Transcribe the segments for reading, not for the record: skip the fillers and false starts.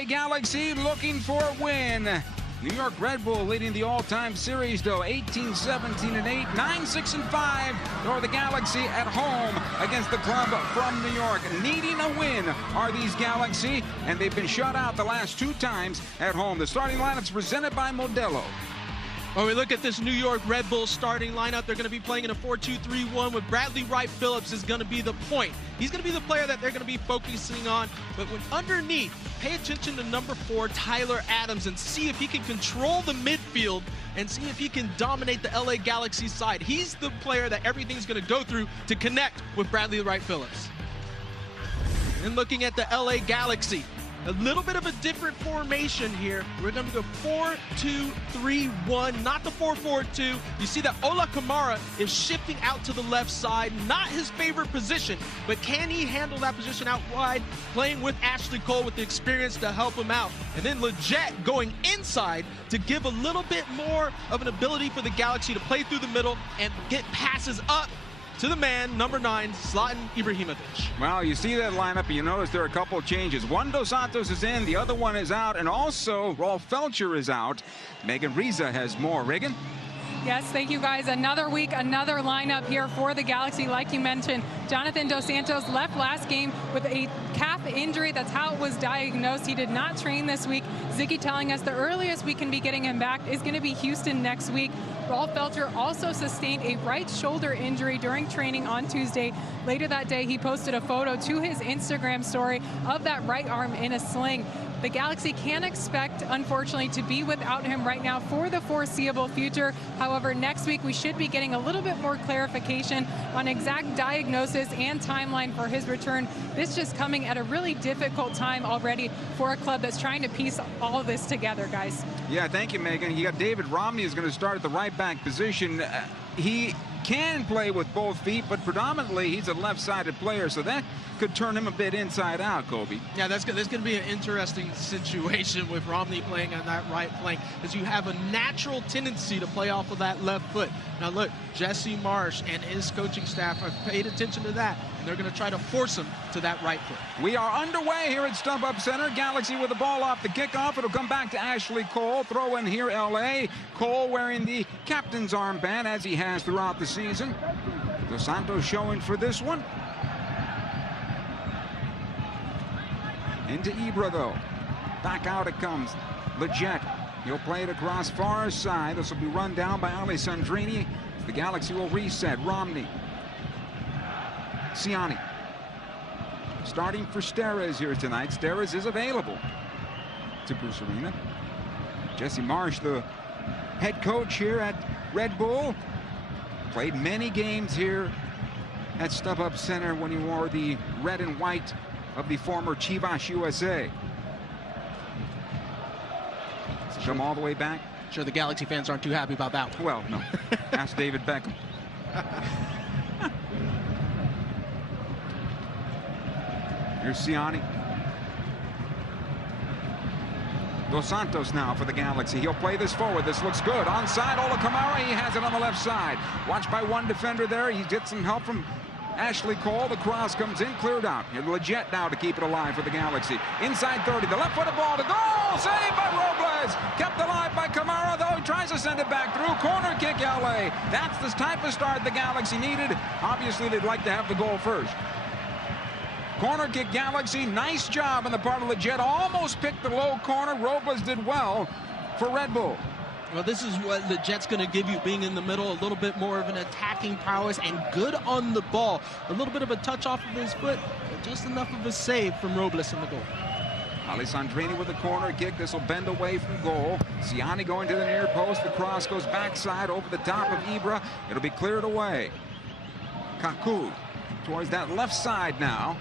LA Galaxy looking for a win. New York Red Bull leading the all-time series, though, 18-17-8, 9-6-5. Nor the Galaxy at home against the club from New York. Needing a win are these Galaxy, and they've been shut out the last 2 times at home. The starting lineup's presented by Modelo. When we look at this New York Red Bull starting lineup, they're going to be playing in a 4-2-3-1 with Bradley Wright Phillips is going to be the point. He's going to be the player that they're going to be focusing on. But when underneath, pay attention to number 4, Tyler Adams, and see if he can control the midfield and see if he can dominate the LA Galaxy side. He's the player that everything's going to go through to connect with Bradley Wright Phillips. And looking at the LA Galaxy, a little bit of a different formation here. We're going to go 4-2-3-1, not the 4-4-2. You see that Ola Kamara is shifting out to the left side, not his favorite position, but can he handle that position out wide, playing with Ashley Cole with the experience to help him out. And then Leggett going inside to give a little bit more of an ability for the Galaxy to play through the middle and get passes up to the man, number 9, Zlatan Ibrahimovic. Well, you see that lineup, and you notice there are a couple of changes. One, Dos Santos is in, the other one is out, and also Rolf Felcher is out. Megan Riza has more. Reagan? Yes, thank you guys. Another week, another lineup here for the Galaxy. Like you mentioned, Jonathan Dos Santos left last game with a calf injury. That's how it was diagnosed. He did not train this week. Ziggy telling us the earliest we can be getting him back is going to be Houston next week. Rolf Felcher also sustained a right shoulder injury during training on Tuesday. Later that day, he posted a photo to his Instagram story of that right arm in a sling. The Galaxy can expect, unfortunately, to be without him right now for the foreseeable future. However, next week we should be getting a little bit more clarification on exact diagnosis and timeline for his return. This just coming at a really difficult time already for a club that's trying to piece all of this together, guys. Yeah, thank you, Megan. You got David Romney is going to start at the right back position. He can play with both feet, but predominantly he's a left-sided player, so that could turn him a bit inside out, Kobe. Yeah, that's going to be an interesting situation with Romney playing on that right flank, because you have a natural tendency to play off of that left foot. Now look, Jesse Marsh and his coaching staff have paid attention to that, and they're going to try to force him to that right foot. We are underway here at StubHub Center. Galaxy with the ball off the kickoff. It'll come back to Ashley Cole. Throw in here, LA. Cole wearing the captain's armband, as he has throughout the season. Dos Santos showing for this one. Into Ibra, though. Back out it comes. Leggett. He'll play it across far side. This will be run down by Alessandrini. The Galaxy will reset. Romney. Siani. Starting for Steres here tonight. Steres is available to Bruce Arena. Jesse Marsh, the head coach here at Red Bull. Played many games here at StubHub Center when he wore the red and white of the former Chivas USA. Come all the way back. Sure, the Galaxy fans aren't too happy about that one. Well, no. Ask David Beckham. Here's Siani. Dos Santos now for the Galaxy. He'll play this forward. This looks good. Onside, Ola Kamara. He has it on the left side. Watched by one defender there. He gets some help from Ashley Cole. The cross comes in, cleared out. Here's Leggett now to keep it alive for the Galaxy. Inside 30, the left-footed ball to goal. Saved by Robles. Kept alive by Kamara, though. He tries to send it back through. Corner kick, LA. That's the type of start the Galaxy needed. Obviously, they'd like to have the goal first. Corner kick, Galaxy. Nice job on the part of Leggett. Almost picked the low corner. Robles did well for Red Bull. Well, this is what Leggett's going to give you, being in the middle, a little bit more of an attacking prowess and good on the ball. A little bit of a touch off of his foot, but just enough of a save from Robles in the goal. Alessandrini with a corner kick. This will bend away from goal. Siani going to the near post. The cross goes backside over the top of Ibra. It'll be cleared away. Kaku towards that left side now.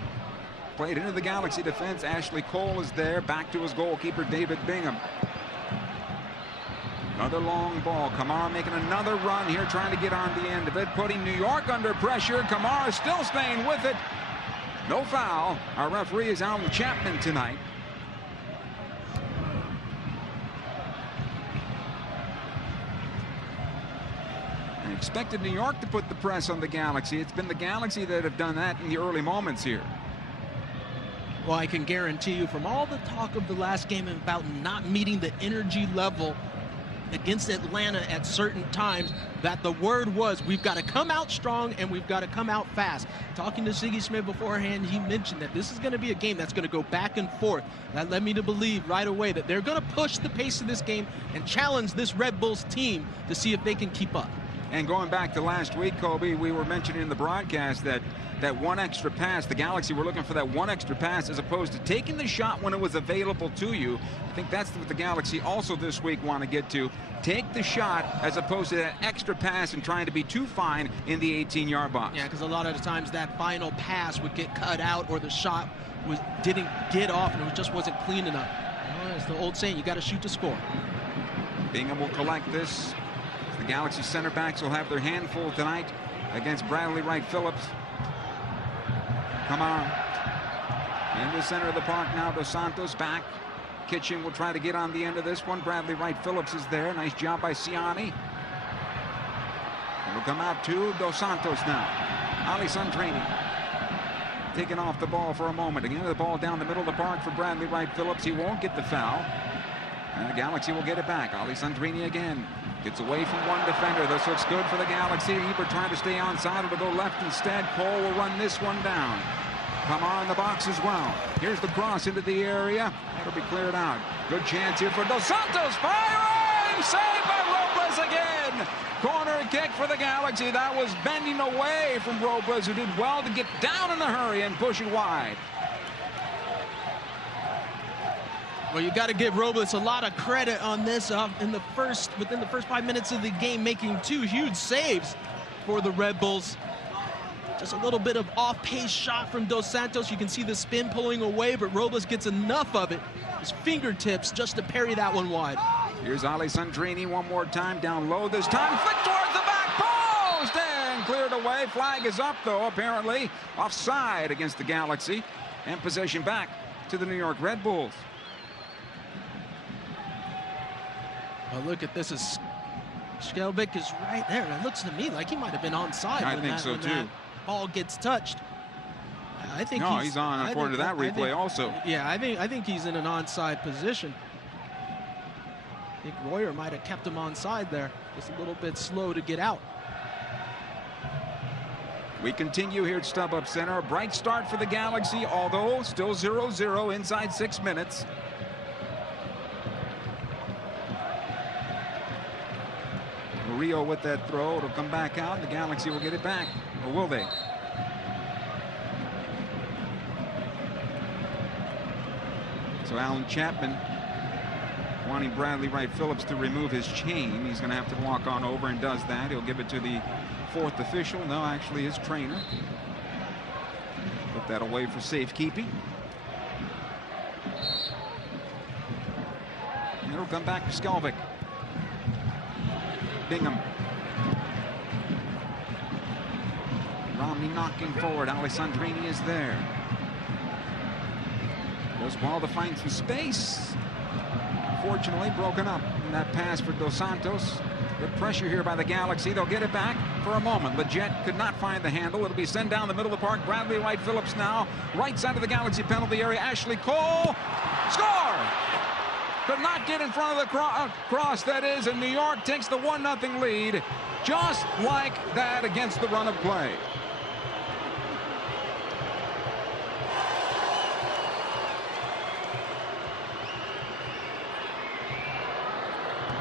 Played into the Galaxy defense. Ashley Cole is there. Back to his goalkeeper, David Bingham. Another long ball. Kamara making another run here, trying to get on the end of it, putting New York under pressure. Kamara still staying with it. No foul. Our referee is Alan Chapman tonight. I expected New York to put the press on the Galaxy. It's been the Galaxy that have done that in the early moments here. Well, I can guarantee you from all the talk of the last game about not meeting the energy level against Atlanta at certain times, that the word was we've got to come out strong and we've got to come out fast. Talking to Siggy Smith beforehand, he mentioned that this is going to be a game that's going to go back and forth. That led me to believe right away that they're going to push the pace of this game and challenge this Red Bulls team to see if they can keep up. And going back to last week, Kobe, we were mentioning in the broadcast that one extra pass, the Galaxy were looking for that one extra pass as opposed to taking the shot when it was available to you. I think that's what the Galaxy also this week want to get to. Take the shot as opposed to that extra pass and trying to be too fine in the 18-yard box. Yeah, because a lot of the times that final pass would get cut out or the shot didn't get off and it just wasn't clean enough. Well, it's the old saying, you got to shoot to score. Bingham will collect this. The Galaxy center backs will have their handful tonight against Bradley Wright Phillips. Come on. In the center of the park now, Dos Santos back. Kitchen will try to get on the end of this one. Bradley Wright Phillips is there. Nice job by Ciani. It'll come out to Dos Santos now. Ali Sandrini taking off the ball for a moment. Again, the ball down the middle of the park for Bradley Wright Phillips. He won't get the foul. And the Galaxy will get it back. Ali Sandrini again. Gets away from one defender. This looks good for the Galaxy. Ebert trying to stay onside. It'll go left instead. Cole will run this one down. Kamara in the box as well. Here's the cross into the area. It'll be cleared out. Good chance here for Dos Santos. Firing! Saved by Robles again. Corner kick for the Galaxy. That was bending away from Robles, who did well to get down in a hurry and push it wide. Well, you got to give Robles a lot of credit on this within the first 5 minutes of the game, making two huge saves for the Red Bulls. Just a little bit of off-pace shot from Dos Santos. You can see the spin pulling away, but Robles gets enough of it, his fingertips, just to parry that one wide. Here's Ali Sandrini one more time, down low this time, flick towards the back post, and cleared away. Flag is up, though, apparently offside against the Galaxy, and possession back to the New York Red Bulls. Well, look at this. Skelvik is right there. It looks to me like he might have been onside. I think so, too. That ball gets touched. I think he's on according to that replay also. Yeah, I think he's in an onside position. I think Royer might have kept him onside there. Just a little bit slow to get out. We continue here at StubHub Center. A bright start for the Galaxy, although still 0-0 inside 6 minutes. Rio with that throw. It'll come back out. The Galaxy will get it back. Or will they? So Alan Chapman wanting Bradley Wright Phillips to remove his chain. He's going to have to walk on over and does that. He'll give it to the fourth official. No, actually his trainer. Put that away for safekeeping. And it'll come back to Skelvik. Bingham. Romney knocking forward. Ali Sandrini is there. Goes ball to find some space. Fortunately broken up in that pass for Dos Santos. Good pressure here by the Galaxy. They'll get it back for a moment. Leggett could not find the handle. It'll be sent down the middle of the park. Bradley Wright Phillips now. Right side of the Galaxy penalty area. Ashley Cole. Score! Could not get in front of the cross, that is, and New York takes the 1-0 lead, just like that against the run of play.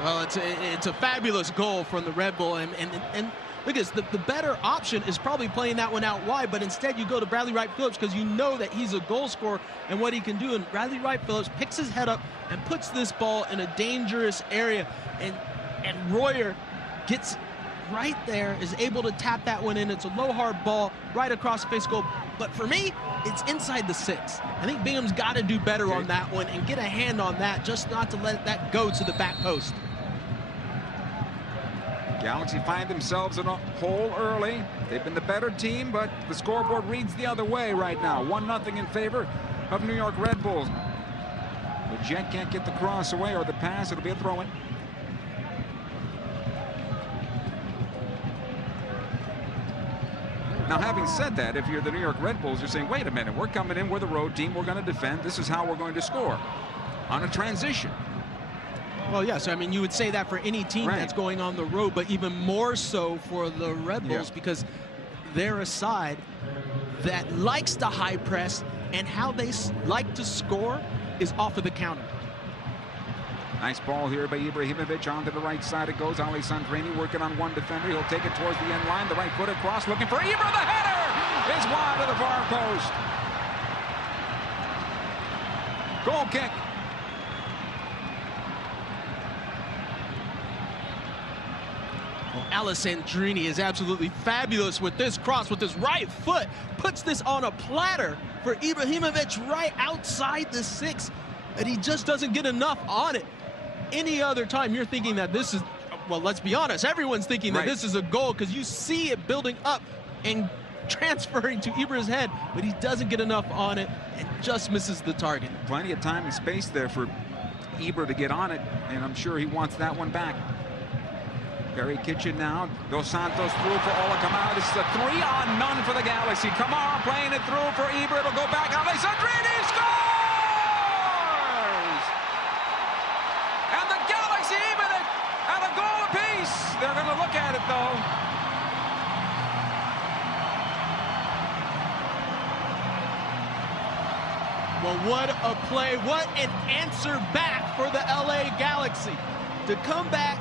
Well, it's a fabulous goal from the Red Bull, and look at this, the better option is probably playing that one out wide, but instead you go to Bradley Wright Phillips because you know that he's a goal scorer and what he can do. And Bradley Wright Phillips picks his head up and puts this ball in a dangerous area. And Royer gets right there, is able to tap that one in. It's a low, hard ball right across the face goal. But for me, it's inside the 6. I think Bingham's got to do better on that one and get a hand on that, just not to let that go to the back post. Galaxy find themselves in a hole early. They've been the better team, but the scoreboard reads the other way right now. 1-0 in favor of New York Red Bulls. But Jet can't get the cross away or the pass. It'll be a throw-in. Now, having said that, if you're the New York Red Bulls, you're saying, wait a minute, we're coming in, we're the road team, we're going to defend, this is how we're going to score on a transition. Well, yes, I mean, you would say that for any team that's going on the road, but even more so for the Red Bulls because they're a side that likes the high press, and how they like to score is off of the counter. Nice ball here by Ibrahimovic. Onto the right side it goes. Alessandrini working on one defender. He'll take it towards the end line. The right foot across, looking for Ibra. The header is wide of the far post. Goal kick. Alessandrini is absolutely fabulous with this cross with his right foot. Puts this on a platter for Ibrahimovic right outside the 6. And he just doesn't get enough on it. Any other time you're thinking that this is, well, let's be honest, everyone's thinking that this is a goal because you see it building up and transferring to Ibra's head, but he doesn't get enough on it and just misses the target. Plenty of time and space there for Ibra to get on it, and I'm sure he wants that one back. Perry Kitchen now. Dos Santos through for Ola Kamara. This is a 3-on-none for the Galaxy. Kamara playing it through for Ibra. It'll go back. Alessandrini scores! And the Galaxy even it at a goal apiece. They're going to look at it, though. Well, what a play. What an answer back for the LA Galaxy. To come back,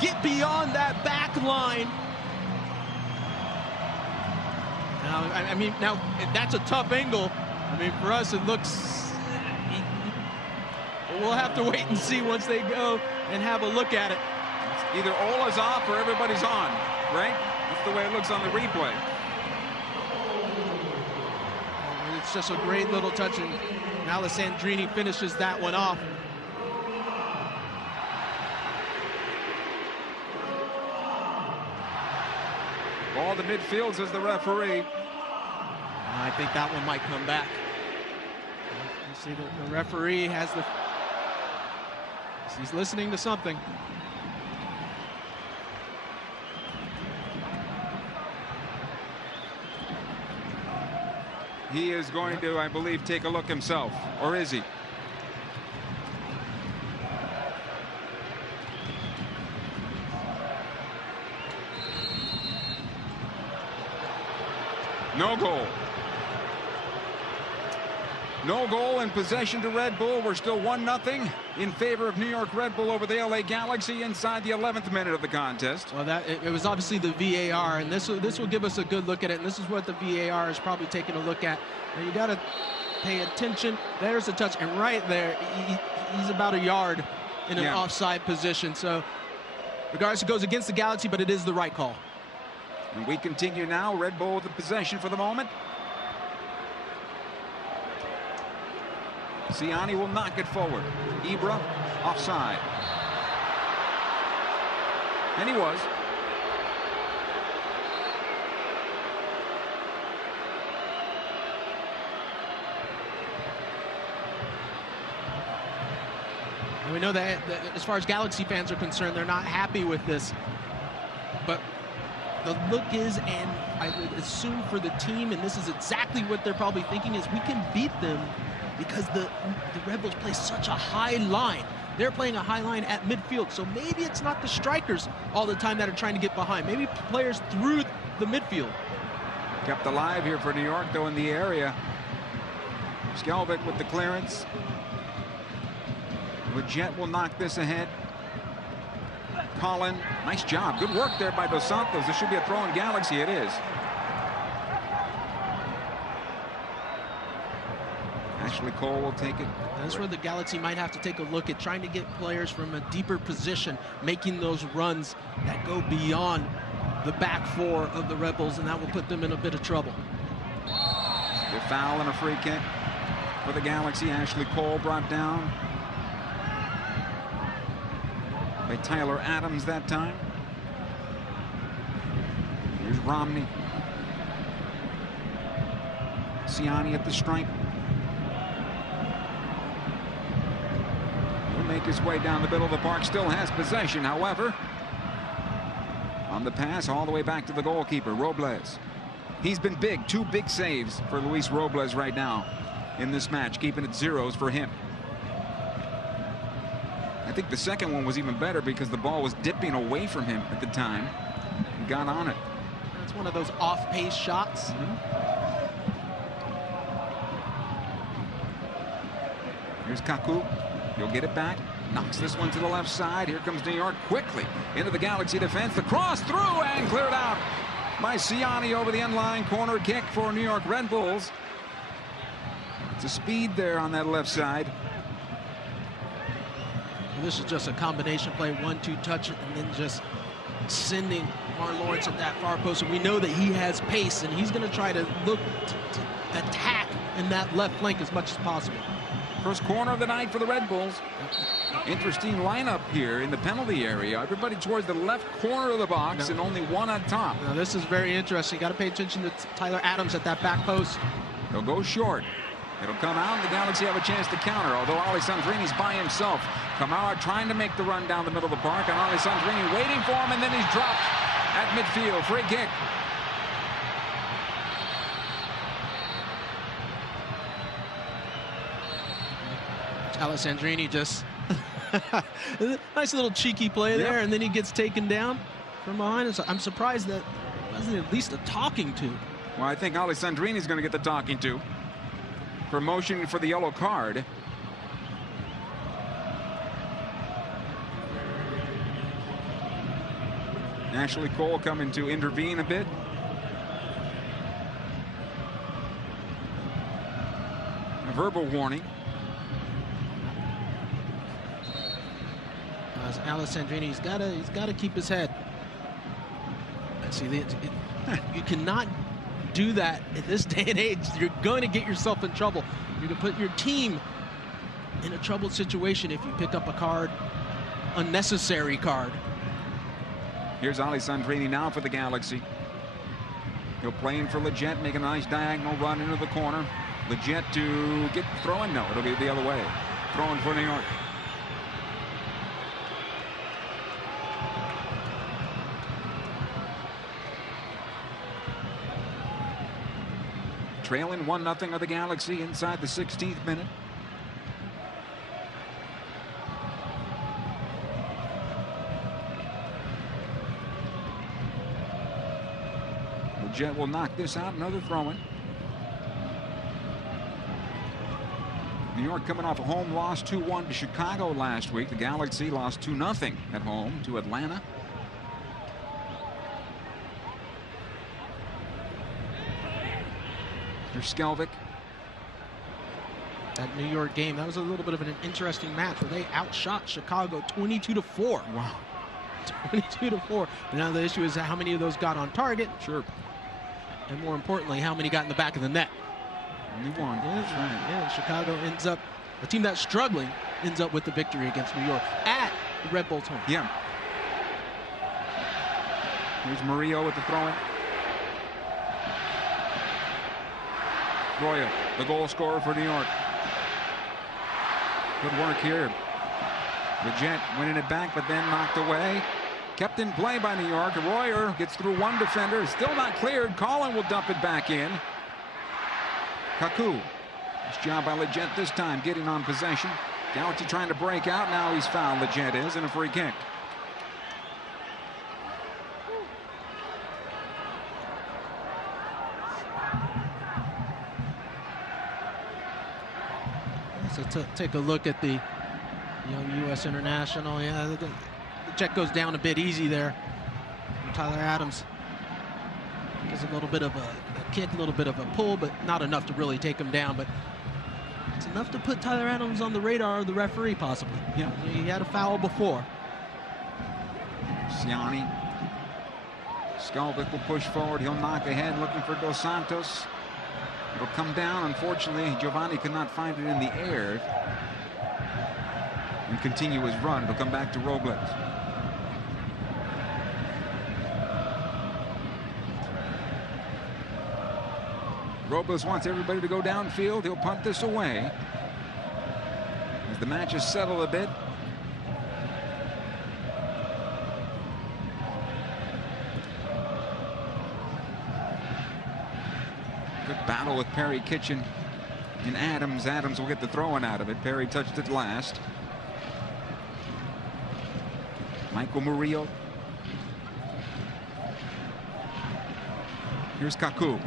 get beyond that back line. Now, I mean, now that's a tough angle. I mean, for us, it looks, we'll have to wait and see once they go and have a look at it. Either Ola's off or everybody's on, right? That's the way it looks on the replay. It's just a great little touch, and Alessandrini finishes that one off. Ball to midfield, says the referee. I think that one might come back. You see the referee has the... He's listening to something. He is going to, I believe, take a look himself. Or is he? No goal. No goal in possession to Red Bull. We're still 1-0 in favor of New York Red Bull over the LA Galaxy inside the 11th minute of the contest. Well, it was obviously the VAR, and this will give us a good look at it, and this is what the VAR is probably taking a look at. Now, you got to pay attention. There's a touch, and right there, he's about a yard in an offside position. So, regardless, it goes against the Galaxy, but it is the right call. And we continue now. Red Bull with the possession for the moment. Ciani will knock it forward. Ibra offside. And he was. And we know that as far as Galaxy fans are concerned, they're not happy with this. But the look is, and I would assume for the team, and this is exactly what they're probably thinking, is we can beat them because the Red Bulls play such a high line. They're playing a high line at midfield, so maybe it's not the strikers all the time that are trying to get behind. Maybe players through the midfield. Kept alive here for New York, though, in the area. Skelvik with the clearance. Leggett will knock this ahead. Colin, nice job. Good work there by Dos Santos. This should be a throw in Galaxy. It is. Ashley Cole will take it. That's where the Galaxy might have to take a look at trying to get players from a deeper position, making those runs that go beyond the back four of the Red Bulls, and that will put them in a bit of trouble. A foul and a free kick for the Galaxy. Ashley Cole brought down by Tyler Adams that time. Here's Romney. Ciani at the stripe. He'll make his way down the middle of the park. Still has possession, however. On the pass all the way back to the goalkeeper, Robles. He's been big. 2 big saves for Luis Robles right now in this match, keeping it zeros for him. I think the second one was even better because the ball was dipping away from him at the time. He got on it. It's one of those off-pace shots. Here's Kaku. He'll get it back. Knocks this one to the left side. Here comes New York quickly into the Galaxy defense. The cross through and cleared out by Ciani over the end line. Corner kick for New York Red Bulls. It's a speed there on that left side. This is just a combination play, 1-2 touch it, and then just sending Martin Lawrence at that far post. And we know that he has pace, and he's going to try to look to attack in that left flank as much as possible. First corner of the night for the Red Bulls. Interesting lineup here in the penalty area. Everybody towards the left corner of the box and only one on top. Now this is very interesting. Got to pay attention to Tyler Adams at that back post. He'll go short. It'll come out, and the Galaxy have a chance to counter, although Alessandrini's by himself. Kamara trying to make the run down the middle of the park, and Alessandrini waiting for him, and then he's dropped at midfield. Free kick. Alessandrini just nice little cheeky play there, and then he gets taken down from behind. I'm surprised that wasn't at least a talking to. Well, I think Alessandrini's going to get the talking to for motioning for the yellow card. Ashley Cole coming to intervene a bit. A verbal warning. As Alessandrini, he's got to keep his head. See, you cannot do that in this day and age. You're going to get yourself in trouble. You can put your team in a troubled situation if you pick up a card, unnecessary card. Here's Alessandrini now for the Galaxy. He'll play in for Leggett, make a nice diagonal run into the corner. Leggett to get throwing. No, it'll be the other way. Throwing for New York. Trailing 1-0 of the Galaxy inside the 16th minute. Jet will knock this out. Another throw-in. New York coming off a home loss 2-1 to Chicago last week. The Galaxy lost 2-0 at home to Atlanta. Here's Skelvick. That New York game, that was a little bit of an interesting match where they outshot Chicago 22-4. Wow. 22-4. But now the issue is how many of those got on target. Sure. And more importantly, how many got in the back of the net. Only one. Yeah, that's right. Yeah, Chicago ends up, a team that's struggling, ends up with the victory against New York at the Red Bulls home. Yeah. Here's Murillo with the throw-in. Royal, the goal scorer for New York. Good work here. Leggett winning it back, but then knocked away. Kept in play by New York. Royer gets through one defender. Still not cleared. Collin will dump it back in. Kaku. Nice job by Leggett this time, getting on possession. Galaxy trying to break out. Now he's fouled, Leggett is, and a free kick. So take a look at the young U.S. international. Yeah, the check goes down a bit easy there. Tyler Adams gives a little bit of a kick, a little bit of a pull, but not enough to really take him down. But it's enough to put Tyler Adams on the radar of the referee, possibly. Yeah, he had a foul before. Ciani. Skelvick will push forward. He'll knock ahead, looking for Dos Santos. It'll come down. Unfortunately, Giovanni could not find it in the air and continue his run. It'll come back to Robles. Robles wants everybody to go downfield. He'll punt this away as the match is settled a bit. battle with Perry, Kitchen, and Adams. Adams will get the throwing out of it. Perry touched it last. Michael Murillo. Here's Kaku.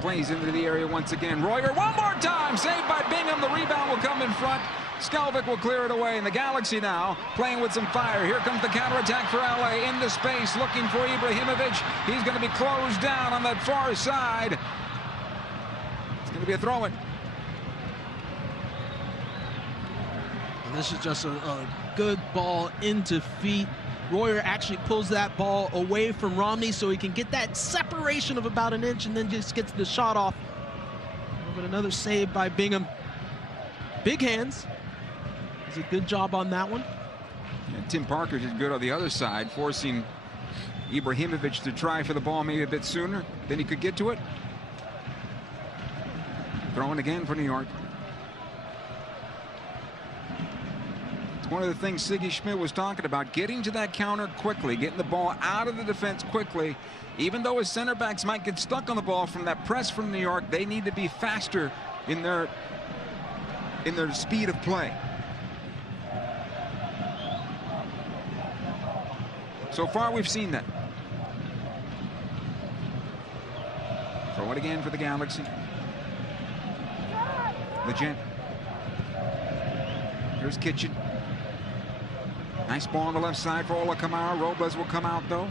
Plays into the area once again. Royer one more time. Saved by Bingham. The rebound will come in front. Skelvick will clear it away. And the Galaxy now playing with some fire. Here comes the counterattack for LA into space, looking for Ibrahimovic. He's going to be closed down on that far side. It's going to be a throw-in. And this is just a good ball into feet. Royer actually pulls that ball away from Romney so he can get that separation of about an inch and then just gets the shot off. But another save by Bingham. Big hands. Does a good job on that one. Yeah, Tim Parker did good on the other side, forcing Ibrahimovic to try for the ball maybe a bit sooner than he could get to it. Throwing again for New York. One of the things Siggy Schmidt was talking about, getting to that counter quickly, getting the ball out of the defense quickly. Even though his center backs might get stuck on the ball from that press from New York, they need to be faster in their speed of play. So far we've seen that. Throw it again for the Galaxy. Legend. Here's Kitchen. Nice ball on the left side for Ola Kamara. Robles will come out, though.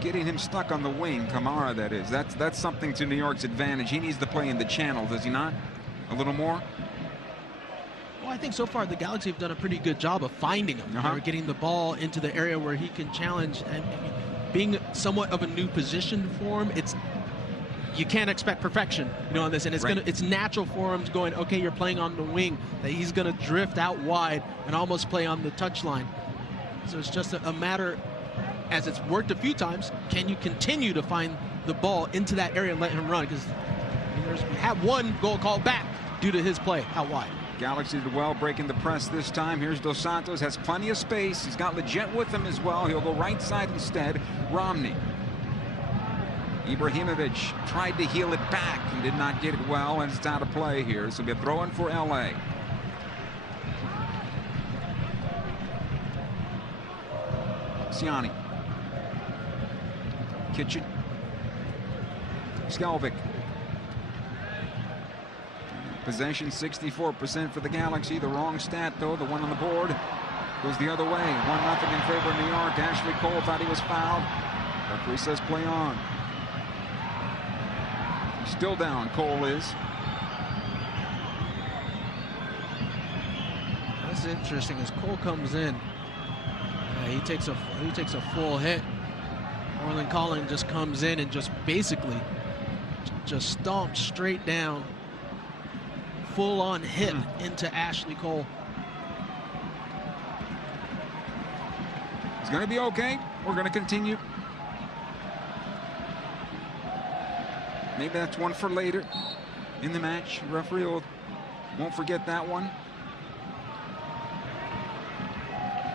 Getting him stuck on the wing, Kamara, that is. That's something to New York's advantage. He needs to play in the channel, does he not? A little more? Well, I think so far the Galaxy have done a pretty good job of finding him. Or getting the ball into the area where he can challenge. And being somewhat of a new position for him, you can't expect perfection, on this, and it's natural for him to going, okay, you're playing on the wing, that he's going to drift out wide and almost play on the touchline. So it's just a matter, as it's worked a few times, can you continue to find the ball into that area and let him run? Because we have one goal called back due to his play out wide. Galaxy did well breaking the press this time. Here's Dos Santos, has plenty of space. He's got Legend with him as well. He'll go right side instead. Romney. Ibrahimovic tried to heel it back and did not get it well, and it's out of play here. So it'll be a throw-in for LA. Siani. Kitchen. Skelvick. Possession 64% for the Galaxy. The wrong stat, though. The one on the board goes the other way. 1-0 in favor of New York. Ashley Cole thought he was fouled. Referee says play on. Still down, Cole is. That's interesting. As Cole comes in, he takes a full hit. Orland Collin just comes in and just basically just stomps straight down, full on hit into Ashley Cole. It's going to be okay. We're going to continue. Maybe that's one for later in the match. Referee won't forget that one.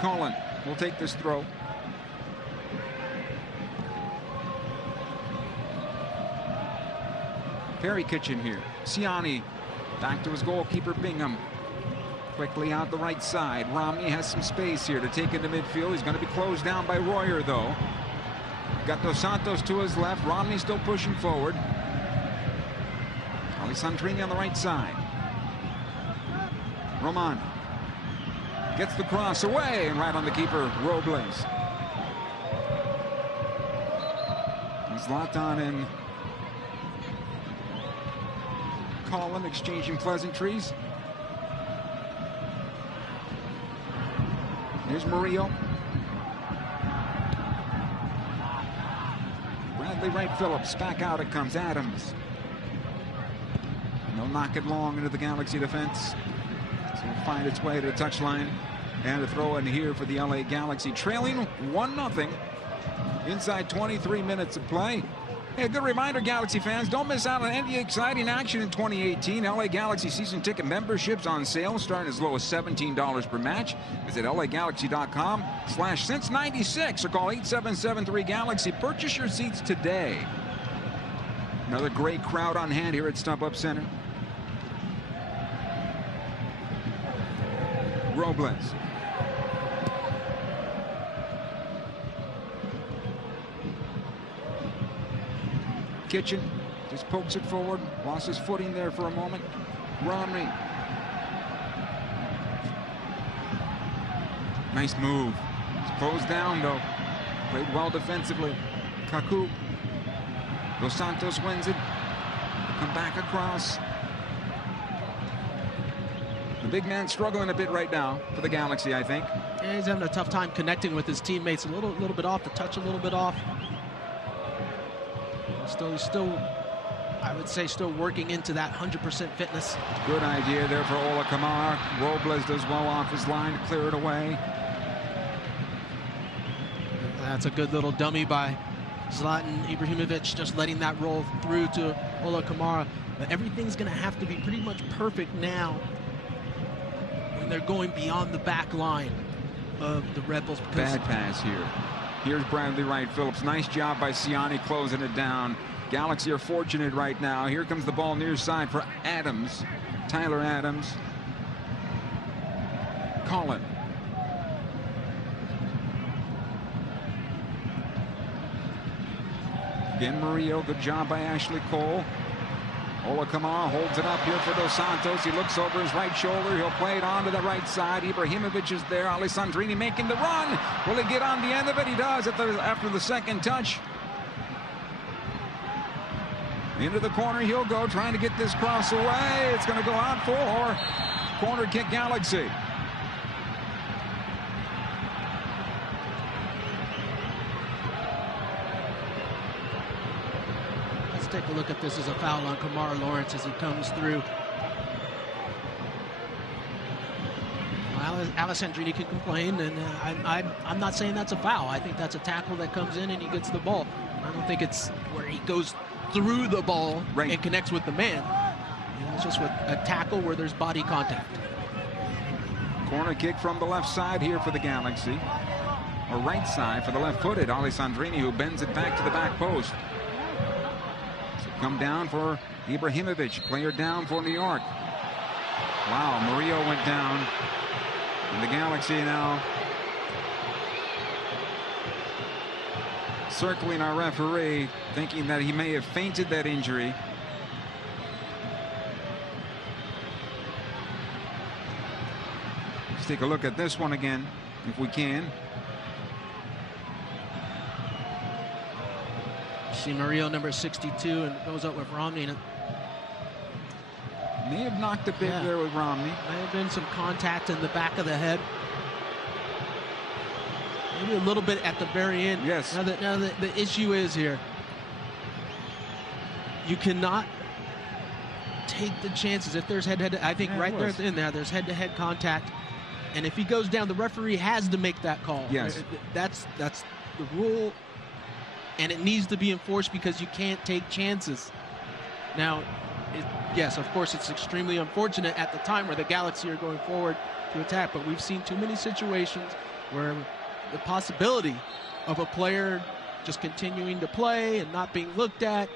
Collin will take this throw. Perry Kitchen here. Siani back to his goalkeeper Bingham. Quickly out the right side. Romney has some space here to take into midfield. He's going to be closed down by Royer, though. Got Dos Santos to his left. Romney still pushing forward. Alessandrini on the right side. Roman gets the cross away and right on the keeper, Robles. Zlatan and Collin exchanging pleasantries. Here's Murillo. Bradley Wright Phillips. Back out it comes Adams. They'll knock it long into the Galaxy defense. So it'll find its way to the touchline. And a throw in here for the LA Galaxy. Trailing 1-0 inside 23 minutes of play. Hey, good reminder, Galaxy fans, don't miss out on any exciting action in 2018. LA Galaxy season ticket memberships on sale starting as low as $17 per match. Visit LAGalaxy.com/since96 or call 8773-GALAXY. Purchase your seats today. Another great crowd on hand here at StubHub Center. Robles. Kitchen just pokes it forward, lost his footing there for a moment. Romney. Nice move. It's closed down though. Played well defensively. Kaku. Dos Santos wins it. Come back across. The big man struggling a bit right now for the Galaxy, I think. Yeah, he's having a tough time connecting with his teammates. A little bit off, the touch a little bit off. He's still, I would say, still working into that 100% fitness. Good idea there for Ola Kamara. Robles does well off his line to clear it away. That's a good little dummy by Zlatan Ibrahimovic, just letting that roll through to Ola Kamara. But everything's going to have to be pretty much perfect now when they're going beyond the back line of the Red Bulls. Bad pass here. Here's Bradley Wright Phillips. Nice job by Siani closing it down. Galaxy are fortunate right now. Here comes the ball near side for Adams. Tyler Adams. Colin. Again, Murillo. Good job by Ashley Cole. Ola Kamara holds it up here for Dos Santos. He looks over his right shoulder. He'll play it on to the right side. Ibrahimovic is there. Alessandrini making the run. Will he get on the end of it? He does after the second touch. Into the corner he'll go, trying to get this cross away. It's going to go out for corner kick Galaxy. Take a look at this as a foul on Kamara Lawrence as he comes through. Well, Alessandrini can complain, and I'm not saying that's a foul. I think that's a tackle that comes in and he gets the ball. I don't think it's where he goes through the ball and connects with the man. You know, it's just with a tackle where there's body contact. Corner kick from the left side here for the Galaxy. Or right side for the left-footed Alessandrini, who bends it back to the back post. Come down for Ibrahimovic, player down for New York. Wow, Murillo went down. And the Galaxy now circling our referee, thinking that he may have feinted that injury. Let's take a look at this one again, if we can. See Murillo, number 62, and goes up with Romney. And may have knocked a bit there with Romney. May have been some contact in the back of the head. Maybe a little bit at the very end. Yes. Now the issue is here, you cannot take the chances. If there's head-to-head, I think right there in there, there's head-to-head contact. And if he goes down, the referee has to make that call. Yes. That's the rule. And it needs to be enforced because you can't take chances. Now, yes, of course, it's extremely unfortunate at the time where the Galaxy are going forward to attack, but we've seen too many situations where the possibility of a player just continuing to play and not being looked at,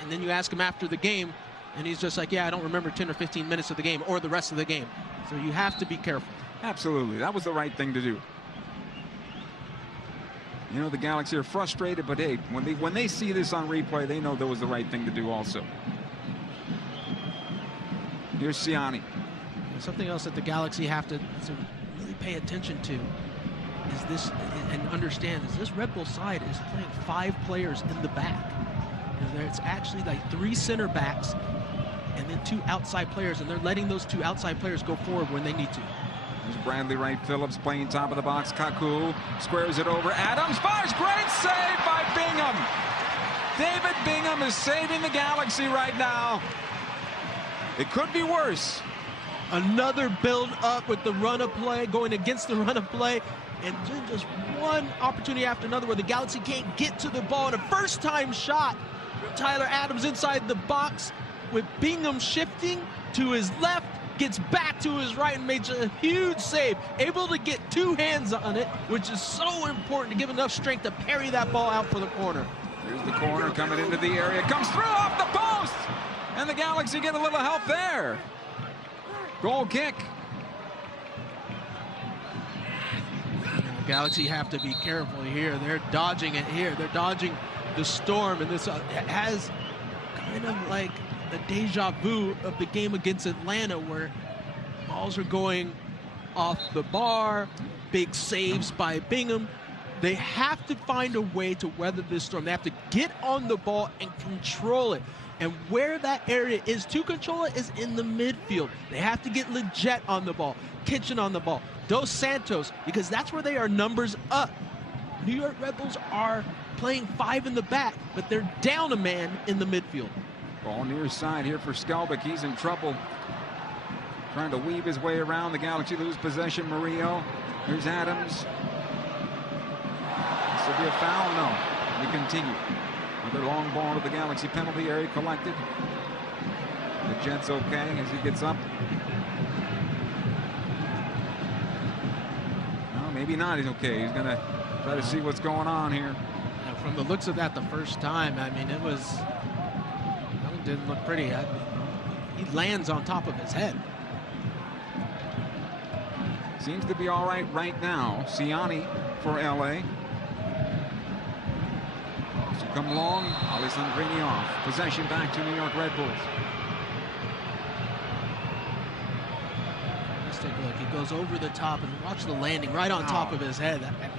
and then you ask him after the game, and he's just like, yeah, I don't remember 10 or 15 minutes of the game or the rest of the game. So you have to be careful. Absolutely. That was the right thing to do. You know, the Galaxy are frustrated, but hey, when they see this on replay, they know that was the right thing to do also. Here's Siani. Something else that the Galaxy have to really pay attention to is this, and understand, is this Red Bull side is playing 5 players in the back. It's actually like 3 center backs and then 2 outside players, and they're letting those 2 outside players go forward when they need to. There's Bradley Wright Phillips playing top of the box. Kaku squares it over. Adams fires. Great save by Bingham. David Bingham is saving the Galaxy right now. It could be worse. Another build up with the run of play, going against the run of play, and just one opportunity after another where the Galaxy can't get to the ball. And a first-time shot Tyler Adams inside the box with Bingham shifting to his left, gets back to his right and makes a huge save. Able to get two hands on it, which is so important to give enough strength to parry that ball out for the corner. Here's the corner coming into the area. Comes through off the post. And the Galaxy get a little help there. Goal kick. Galaxy have to be careful here. They're dodging it here. They're dodging the storm, and this has kind of like a deja vu of the game against Atlanta where balls are going off the bar, big saves by Bingham. They have to find a way to weather this storm. They have to get on the ball and control it. And where that area is to control it is in the midfield. They have to get Leggett on the ball, Kitchen on the ball, Dos Santos, because that's where they are numbers up. New York Red Bulls are playing 5 in the back, but they're down a man in the midfield. Ball near side here for Skelbick. He's in trouble. Trying to weave his way around. The Galaxy lose possession. Murillo. Here's Adams. This will be a foul. No. We continue. Another long ball to the Galaxy penalty area collected. The Jet's okay as he gets up. No, maybe not. He's okay. He's going to try to see what's going on here. Now, from the looks of that the first time, I mean, it didn't look pretty. He lands on top of his head. Seems to be all right now. Ciani for LA. So come along. Alessandrini off. Possession back to New York Red Bulls. Let's take a look. He goes over the top and watch the landing right on top of his head. I mean,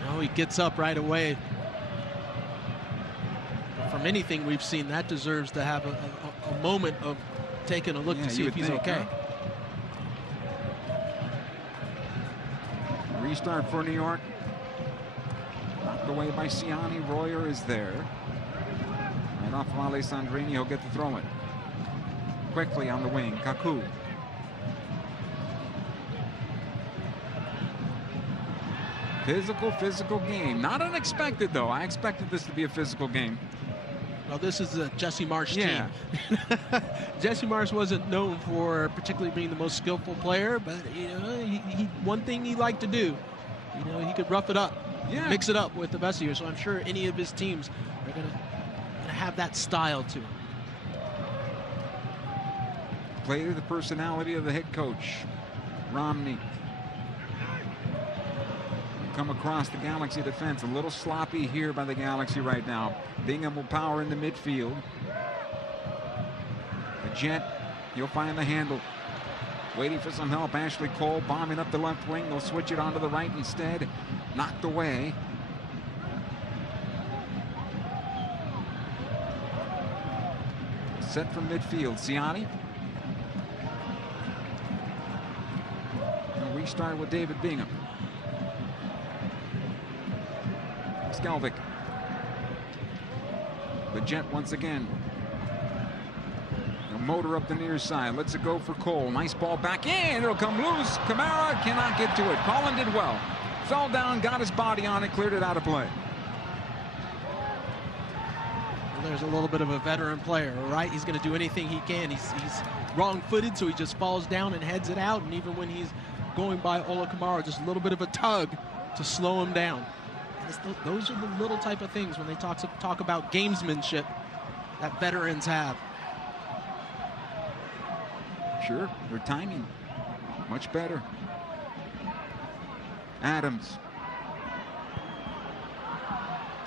you know, he gets up right away. From anything we've seen, that deserves to have a moment of taking a look to see if he's okay. Huh? Restart for New York. Knocked away by Ciani. Royer is there. Right off of Alessandrini. He'll get the throw in. Quickly on the wing. Kaku. Physical game. Not unexpected, though. I expected this to be a physical game. Well, this is a Jesse Marsch team. Jesse Marsch wasn't known for particularly being the most skillful player, but you know, he one thing he liked to do, you know, he could rough it up, mix it up with the best of you. So I'm sure any of his teams are gonna have that style to him. Play to the personality of the head coach, Romney. Come across the Galaxy defense. A little sloppy here by the Galaxy right now. Bingham will power in the midfield. The Jet, he'll find the handle. Waiting for some help. Ashley Cole bombing up the left wing. They'll switch it onto the right instead. Knocked away. Set from midfield. Ciani. And restart with David Bingham. Skelbick. The Jet once again. The motor up the near side. Lets it go for Cole. Nice ball back in. It'll come loose. Kamara cannot get to it. Collin did well. Fell down, got his body on it, cleared it out of play. Well, there's a little bit of a veteran player, right? He's going to do anything he can. He's wrong-footed, so he just falls down and heads it out. And even when he's going by Ola Kamara, just a little bit of a tug to slow him down. Those are the little type of things when they talk about gamesmanship that veterans have. Sure, their timing much better. Adams.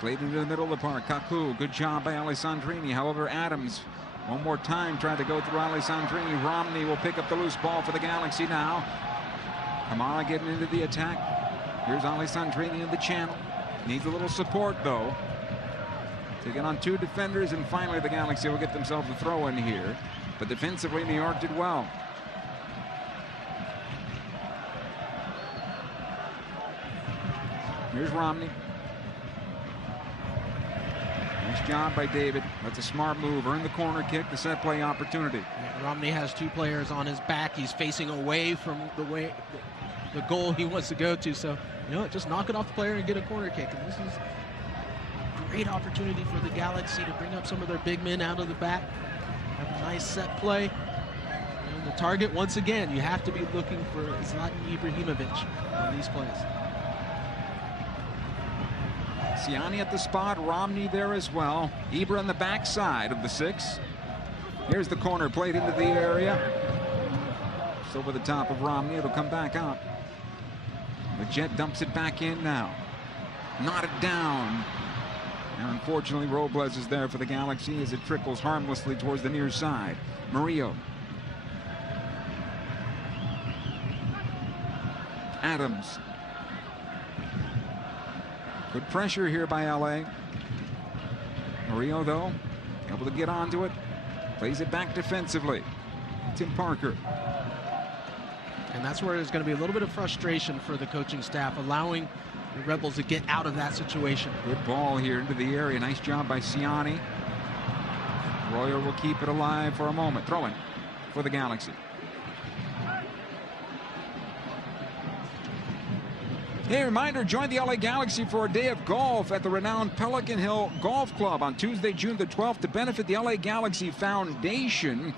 Played into the middle of the park. Kaku, good job by Alessandrini. However, Adams, one more time, tried to go through Alessandrini. Romney will pick up the loose ball for the Galaxy now. Kamara getting into the attack. Here's Alessandrini in the channel. Needs a little support, though. Taking on 2 defenders, and finally the Galaxy will get themselves a throw in here. But defensively, New York did well. Here's Romney. Nice job by David. That's a smart move. Earned the corner kick, the set play opportunity. Yeah, Romney has 2 players on his back. He's facing away from the goal he wants to go to. So, you know, just knock it off the player and get a corner kick. And this is Great opportunity for the Galaxy to bring up some of their big men out of the back. Have a nice set play. And the target, once again, you have to be looking for Zlatan Ibrahimovic on these plays. Siani at the spot, Romney there as well. Ibra on the backside of the 6. Here's the corner played into the area. Just over the top of Romney. It'll come back out. The Jet dumps it back in now. Knotted down. And unfortunately, Robles is there for the Galaxy as it trickles harmlessly towards the near side. Murillo. Adams. Good pressure here by LA. Murillo, though, able to get onto it. Plays it back defensively. Tim Parker. And that's where there's going to be a little bit of frustration for the coaching staff, allowing the Rebels to get out of that situation. Good ball here into the area. Nice job by Siani. Royer will keep it alive for a moment. Throwing for the Galaxy. Hey, reminder, join the LA Galaxy for a day of golf at the renowned Pelican Hill Golf Club on Tuesday, June the 12th to benefit the LA Galaxy Foundation.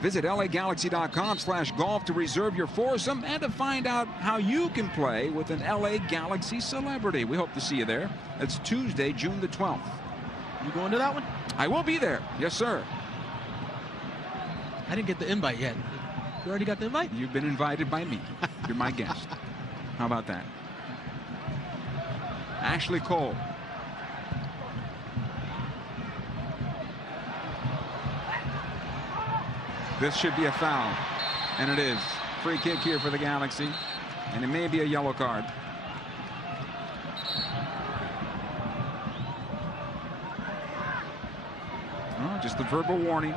Visit lagalaxy.com/golf to reserve your foursome and to find out how you can play with an LA Galaxy celebrity. We hope to see you there. That's Tuesday, June the 12th. You going to that one? I will be there. Yes, sir. I didn't get the invite yet. You already got the invite? You've been invited by me. You're my guest. How about that? Ashley Cole. This should be a foul, and it is. Free kick here for the Galaxy, and it may be a yellow card. Oh, just a verbal warning.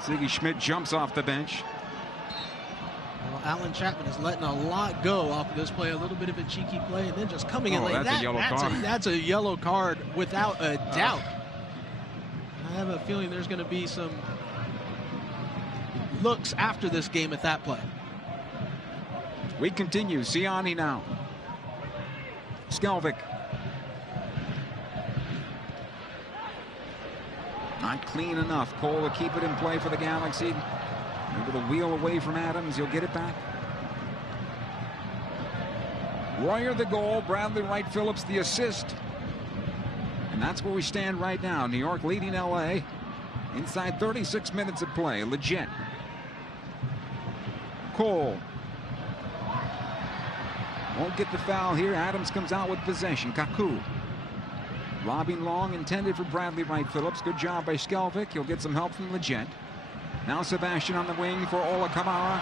Ziggy Schmidt jumps off the bench. Well, Alan Chapman is letting a lot go off of this play. A little bit of a cheeky play, and then just coming in late. That's a yellow card. That's a yellow card without a doubt. I have a feeling there's going to be some looks after this game at that play. We continue. Siani now. Skelvic. Not clean enough. Cole will keep it in play for the Galaxy. Able to wheel away from Adams. He'll get it back. Royer the goal. Bradley Wright Phillips the assist. And that's where we stand right now. New York leading LA. Inside 36 minutes of play. Legit. Cole. Won't get the foul here. Adams comes out with possession. Kaku. Lobbing long intended for Bradley Wright Phillips. Good job by Skelvic. He'll get some help from Legit. Now Sebastian on the wing for Ola Kamara.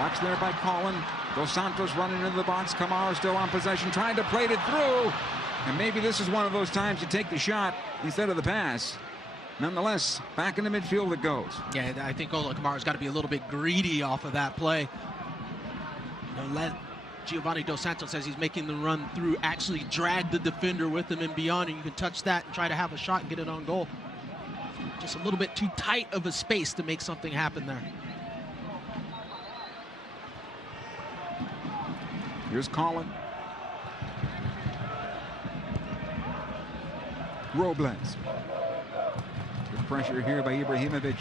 Watched there by Colin. Dos Santos running into the box. Kamara still on possession. Trying to plate it through. And maybe this is one of those times you take the shot instead of the pass. Nonetheless, back in the midfield it goes. Yeah, I think Ola Kamara's got to be a little bit greedy off of that play. Giovanni Dos Santos says he's making the run through, actually drag the defender with him and beyond, and you can touch that and try to have a shot and get it on goal. Just a little bit too tight of a space to make something happen there. Here's Colin. Robles. Good pressure here by Ibrahimovic.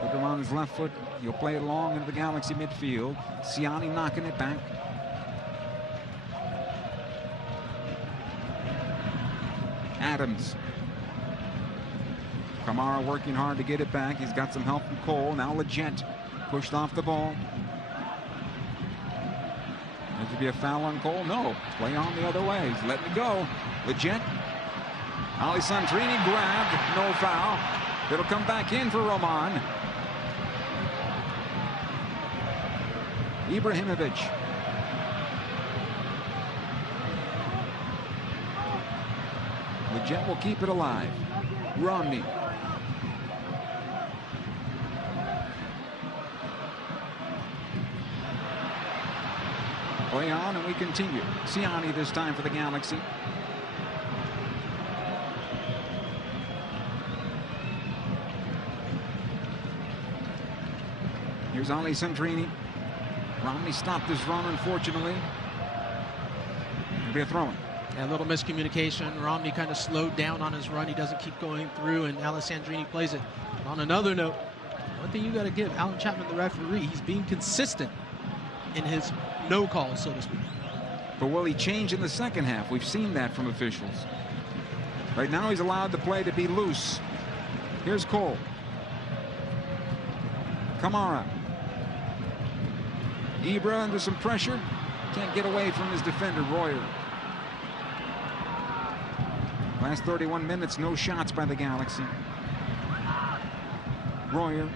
Put him on his left foot. He'll play it long into the Galaxy midfield. Siani knocking it back. Adams. Kamara working hard to get it back. He's got some help from Cole. Now Legit pushed off the ball. There to be a foul on Cole? No. Play on the other way. He's letting it go. Legit. Alessandrini grabbed. No foul. It'll come back in for Roman. Ibrahimovic. Legit will keep it alive. Romney. Play on and we continue. Siani this time for the Galaxy. Here's Alessandrini. Romney stopped his run, unfortunately. It'll be a throw-in. A little miscommunication. Romney kind of slowed down on his run. He doesn't keep going through, and Alessandrini plays it. On another note, one thing you got to give Alan Chapman, the referee, he's being consistent in his no calls, so to speak. But will he change in the second half? We've seen that from officials. Right now he's allowed the play to be loose. Here's Cole. Kamara. Ibra under some pressure. Can't get away from his defender, Royer. Last 31 minutes, no shots by the Galaxy. Royer.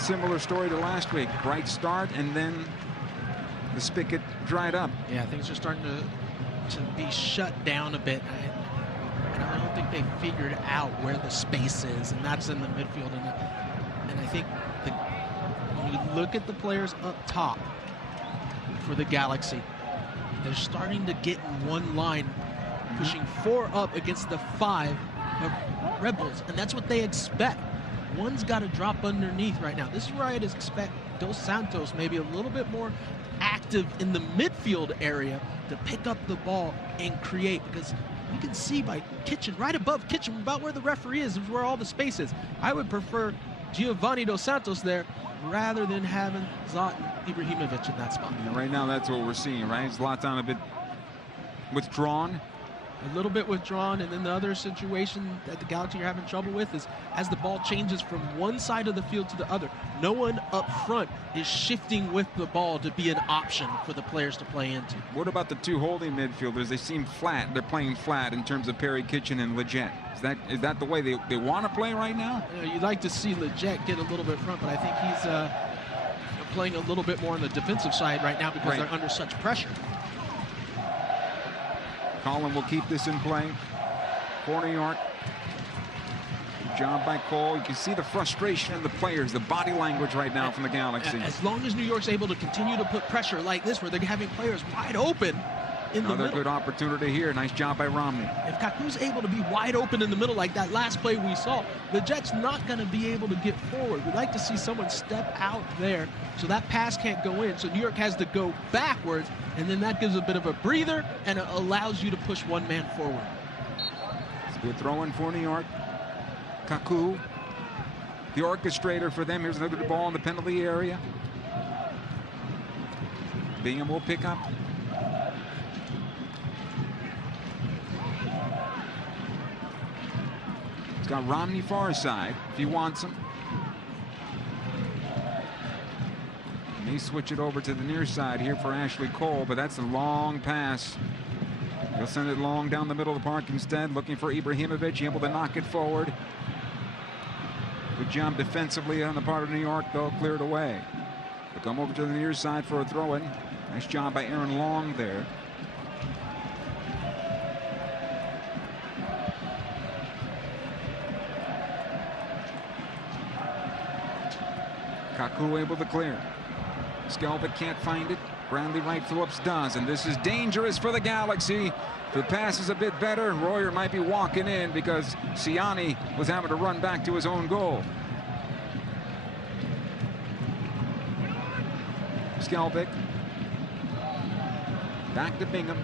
Similar story to last week. Bright start, and then the spigot dried up. Yeah, things are starting to be shut down a bit. And I don't think they figured out where the space is, and that's in the midfield. And I think when you look at the players up top for the Galaxy, they're starting to get in one line, pushing 4 up against the 5 of Red Bulls, and that's what they expect. One's got to drop underneath right now. This is where I'd expect Dos Santos maybe a little bit more active in the midfield area to pick up the ball and create, because you can see by Kitchen, right above Kitchen, about where the referee is where all the space is. I would prefer Giovanni Dos Santos there rather than having Zlatan Ibrahimovic in that spot. Yeah, right now that's what we're seeing, right? Zlatan a bit withdrawn. A little bit withdrawn, and then the other situation that the Galaxy are having trouble with is as the ball changes from one side of the field to the other, no one up front is shifting with the ball to be an option for the players to play into. What about the 2 holding midfielders? They seem flat. They're playing flat in terms of Perry Kitchen and Leggett. Is that the way they want to play right now? You know, you'd like to see Leggett get a little bit front, but I think he's playing a little bit more on the defensive side right now because they're under such pressure. Colin will keep this in play for New York. Good job by Cole. You can see the frustration in the players, the body language right now from the Galaxy. As long as New York's able to continue to put pressure like this, where they're having players wide open in the middle. Good opportunity here. Nice job by Romney. If Kaku's able to be wide open in the middle like that last play we saw, the Jets not going to be able to get forward. We'd like to see someone step out there so that pass can't go in. So New York has to go backwards, and then that gives a bit of a breather and it allows you to push one man forward. It's a good throw in for New York. Kaku, the orchestrator for them. Here's another ball in the penalty area. Bingham will pick up. He's got Romney far side if he wants him. May switch it over to the near side here for Ashley Cole, but that's a long pass. He'll send it long down the middle of the park instead, looking for Ibrahimovic, able to knock it forward. Good job defensively on the part of New York, though, cleared away. They'll come over to the near side for a throw-in. Nice job by Aaron Long there. Kaku able to clear. Skelvick can't find it. Bradley Wright Phillips does, and this is dangerous for the Galaxy. If the pass is a bit better, Royer might be walking in because Siani was having to run back to his own goal. Skelvick. Back to Bingham.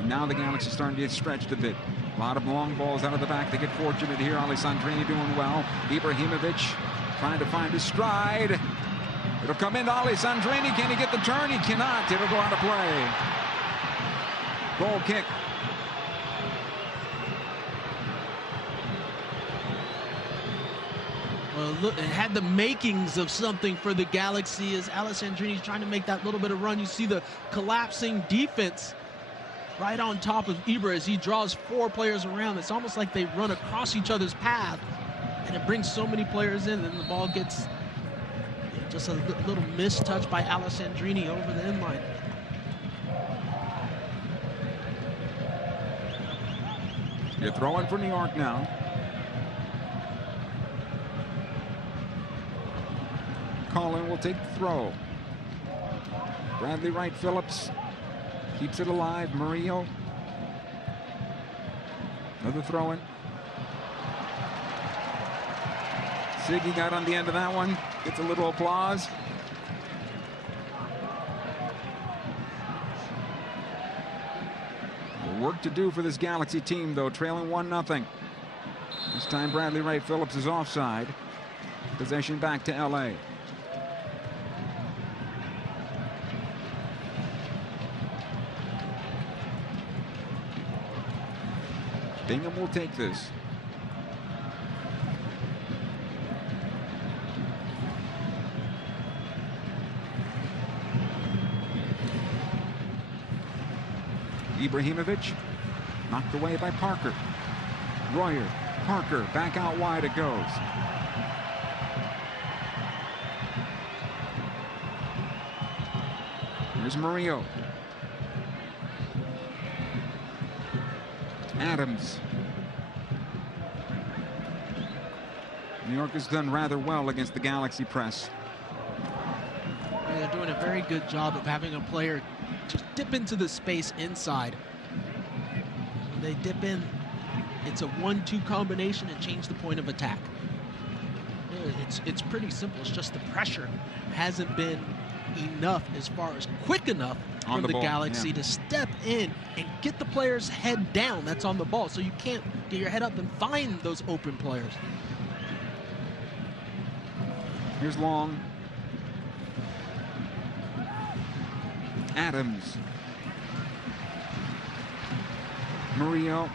And now the Galaxy starting to get stretched a bit. A lot of long balls out of the back. They get fortunate here. Alessandrini doing well. Ibrahimovic trying to find his stride. It'll come into Alessandrini. Can he get the turn? He cannot. It'll go out of play. Goal kick. Well, look, it had the makings of something for the Galaxy as Alessandrini's trying to make that little bit of run. You see the collapsing defense right on top of Ibra as he draws 4 players around. It's almost like they run across each other's path, and it brings so many players in, and the ball gets just a little mistouch by Alessandrini over the end line. You're throwing for New York now. Colin will take the throw. Bradley Wright Phillips keeps it alive. Murillo. Another throw in. Siggy got on the end of that one. Gets a little applause. Work to do for this Galaxy team, though, trailing 1-0. This time Bradley Wright Phillips is offside. Possession back to LA. Bingham will take this. Ibrahimovic knocked away by Parker. Royer, Parker, back out wide it goes. Here's Murillo. Adams. New York has done rather well against the Galaxy press. They're doing a very good job of having a player just dip into the space inside. When they dip in, it's a 1-2 combination and change the point of attack. It's pretty simple. It's just the pressure hasn't been enough as far as quick enough from the Galaxy to step in and get the player's head down that's on the ball, so you can't get your head up and find those open players. Here's Long. Adams. Murillo.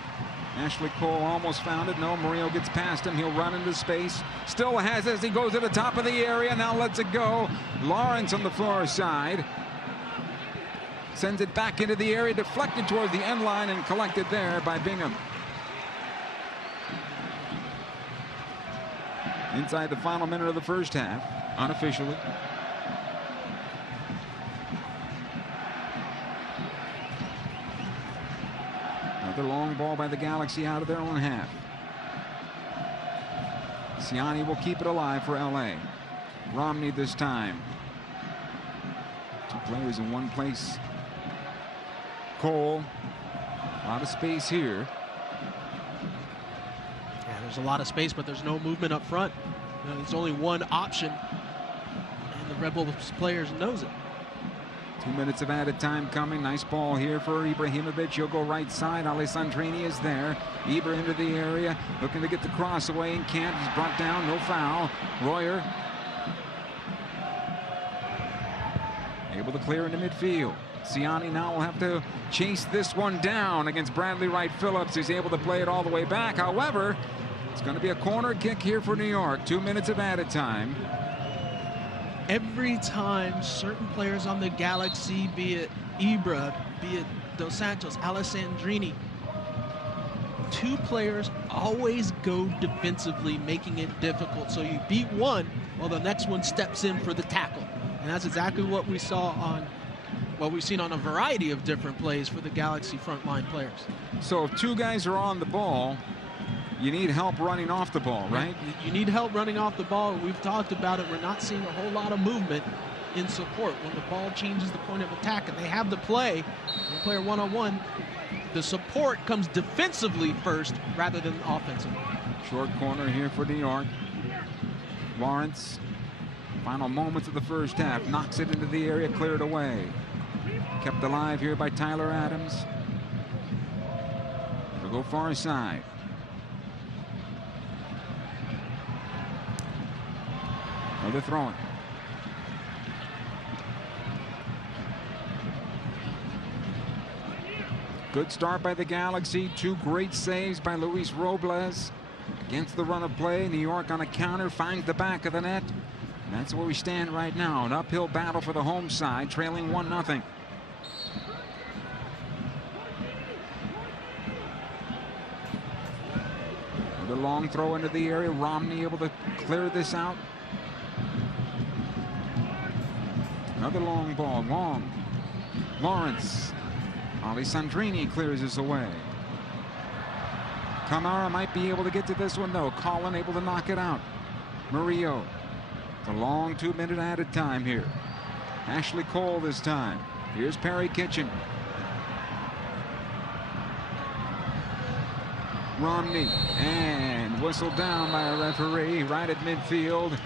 Ashley Cole almost found it. No, Murillo gets past him. He'll run into space. Still has it as he goes to the top of the area. Now lets it go. Lawrence on the far side. Sends it back into the area, deflected towards the end line and collected there by Bingham. Inside the final minute of the first half, unofficially. Another long ball by the Galaxy out of their own half. Siani will keep it alive for LA. Romney this time. Two players in one place. Cole. A lot of space here. Yeah, there's a lot of space, but there's no movement up front. You know, there's only one option, and the Red Bulls players knows it. 2 minutes of added time coming. Nice ball here for Ibrahimovic. He'll go right side. Alessandrini is there. Ibra into the area, looking to get the cross away and can't. He's brought down. No foul. Royer able to clear into midfield. Siani now will have to chase this one down against Bradley Wright Phillips. He's able to play it all the way back. However, it's going to be a corner kick here for New York. 2 minutes of added time. Every time certain players on the Galaxy, be it Ibra, be it Dos Santos, Alessandrini, two players always go defensively, making it difficult. So you beat one, while the next one steps in for the tackle. And that's exactly what we saw on, what we've seen on a variety of different plays for the Galaxy frontline players. So if two guys are on the ball, you need help running off the ball, right? You need help running off the ball. We've talked about it. We're not seeing a whole lot of movement in support. When the ball changes the point of attack and they have the play, the player one-on-one, the support comes defensively first rather than offensively. Short corner here for New York. Lawrence, final moments of the first half, knocks it into the area, cleared away. Kept alive here by Tyler Adams. He'll go far side. Another throwing. Good start by the Galaxy. Two great saves by Luis Robles against the run of play. New York on a counter finds the back of the net. And that's where we stand right now. An uphill battle for the home side, trailing 1-0. The long throw into the area. Romney able to clear this out. Another long ball. Long. Lawrence. Alessandrini clears this away. Camara might be able to get to this one, though. Collin able to knock it out. Murillo. It's a long 2 minute added time here. Ashley Cole this time. Here's Perry Kitchen. Romney, and whistled down by a referee right at midfield.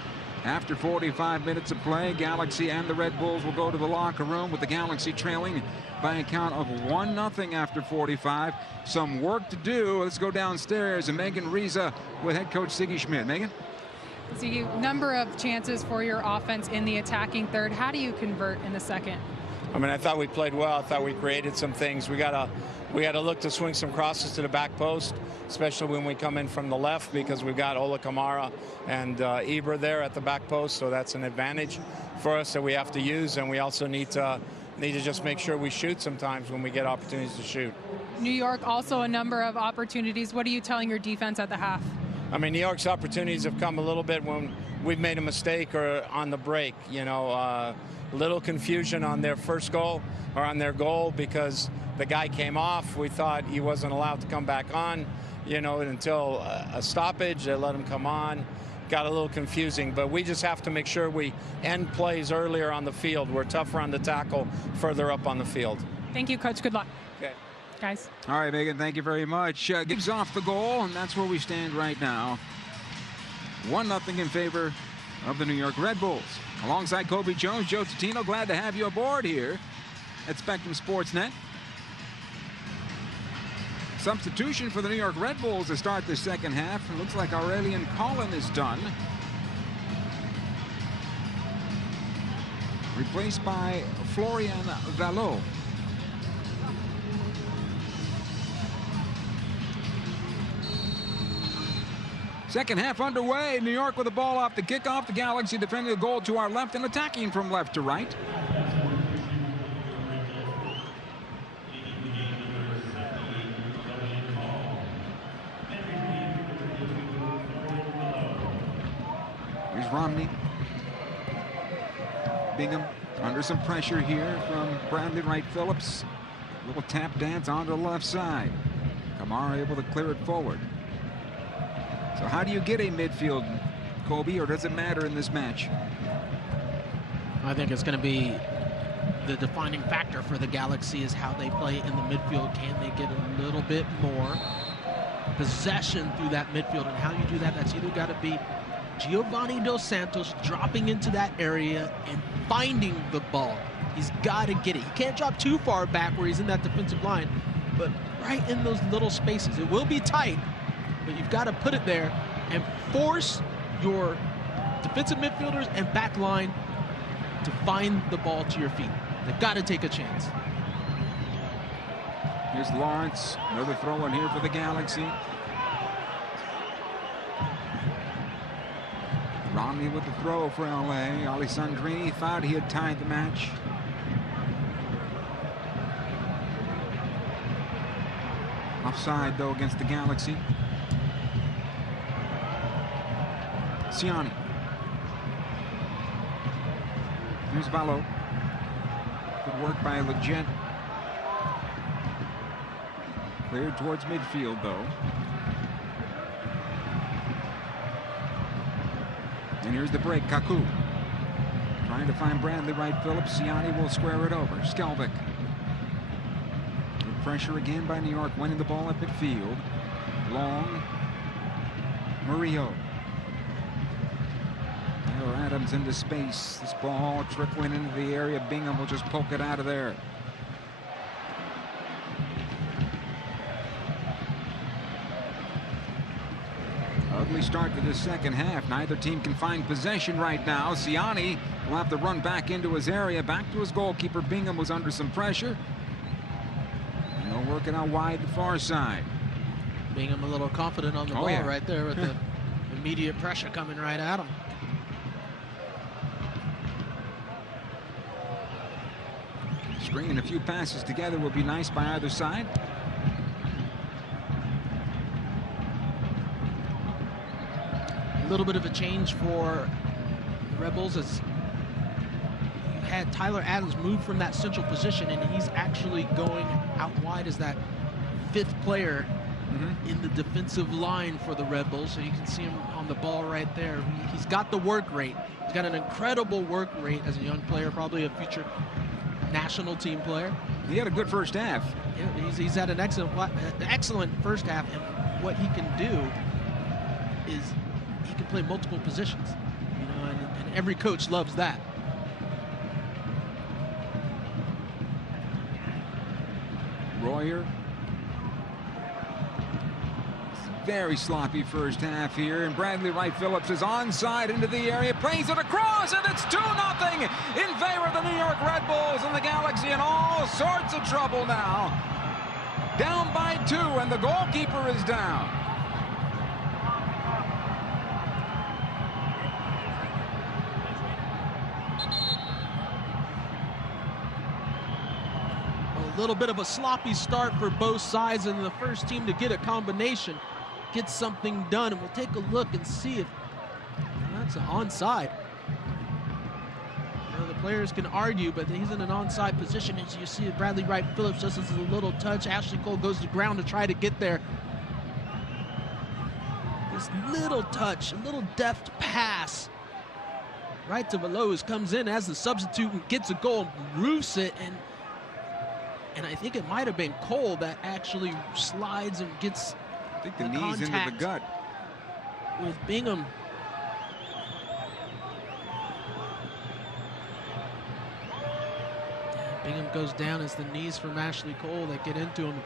After 45 minutes of play, Galaxy and the Red Bulls will go to the locker room with the Galaxy trailing by a count of 1-0 after 45. Some work to do. Let's go downstairs and Megan Riza with head coach Siggy Schmidt. Megan? Siggy, number of chances for your offense in the attacking third. How do you convert in the second? I mean, I thought we played well. I thought we created some things. We got to look to swing some crosses to the back post, especially when we come in from the left, because we've got Ola Kamara and Ibra there at the back post. So that's an advantage for us that we have to use. And we also need to just make sure we shoot sometimes when we get opportunities to shoot. New York also a number of opportunities. What are you telling your defense at the half? I mean, New York's opportunities have come a little bit when we've made a mistake or on the break. You know, little confusion on their first goal or on their goal because the guy came off. We thought he wasn't allowed to come back on, you know, until a stoppage. They let him come on. Got a little confusing, but we just have to make sure we end plays earlier on the field. We're tougher on the tackle further up on the field. Thank you, Coach. Good luck. Okay. Guys. All right, Megan, thank you very much. Gives off the goal, and that's where we stand right now. 1-0 in favor of the New York Red Bulls. Alongside Kobe Jones, Joe Tutino, glad to have you aboard here at Spectrum Sportsnet. Substitution for the New York Red Bulls to start the second half. It looks like Aurelian Collin is done. Replaced by Florian Vallot. Second half underway. New York with the ball off the kickoff. The Galaxy defending the goal to our left and attacking from left to right. Here's Romney. Bingham under some pressure here from Bradley Wright Phillips. Little tap dance onto the left side. Kamara able to clear it forward. So how do you get a midfield, Kobe, or does it matter in this match? I think it's going to be the defining factor for the Galaxy is how they play in the midfield. Can they get a little bit more possession through that midfield? And how you do that, that's either got to be Giovanni Dos Santos dropping into that area and finding the ball. He's got to get it. He can't drop too far back where he's in that defensive line, but right in those little spaces. It will be tight, but you've got to put it there and force your defensive midfielders and back line to find the ball to your feet. They've got to take a chance. Here's Lawrence. Another throw in here for the Galaxy. Romney with the throw for LA. Alessandrini thought he had tied the match. Offside, though, against the Galaxy. Siani. Here's Valo. Good work by Leggett. Cleared towards midfield, though. And here's the break. Kaku trying to find Bradley Wright Phillips. Siani will square it over. Skelvick. Good pressure again by New York, winning the ball at midfield. Long. Murillo. Tyler Adams into space. This ball trickling into the area. Bingham will just poke it out of there. Ugly start to the second half. Neither team can find possession right now. Siani will have to run back into his area, back to his goalkeeper. Bingham was under some pressure. And they'll work it out wide the far side. Bingham a little confident on the ball right there with the immediate pressure coming right at him. Stringing a few passes together will be nice by either side. A little bit of a change for the Rebels as you had Tyler Adams move from that central position, and he's actually going out wide as that fifth player in the defensive line for the Red Bulls. So you can see him on the ball right there. He's got the work rate. He's got an incredible work rate as a young player, probably a future national team player. He had a good first half. Yeah, he's had an excellent first half, and what he can do is he can play multiple positions, you know, Every coach loves that. Royer. Very sloppy first half here, and Bradley Wright Phillips is onside into the area, plays it across, and it's 2-0 in favor of the New York Red Bulls, and the Galaxy in all sorts of trouble now. Down by 2, and the goalkeeper is down. A little bit of a sloppy start for both sides, and the first team to get a combination get something done, and we'll take a look and see if that's an onside. You know, the players can argue, but he's in an onside position. As you see, Bradley Wright Phillips just as a little touch. Ashley Cole goes to the ground to try to get there. This little touch, a little deft pass right to Veloz, comes in as the substitute and gets a goal, roofs it, and I think it might have been Cole that actually slides and gets I think the knees into the gut with Bingham. Bingham goes down as the knees from Ashley Cole that get into him.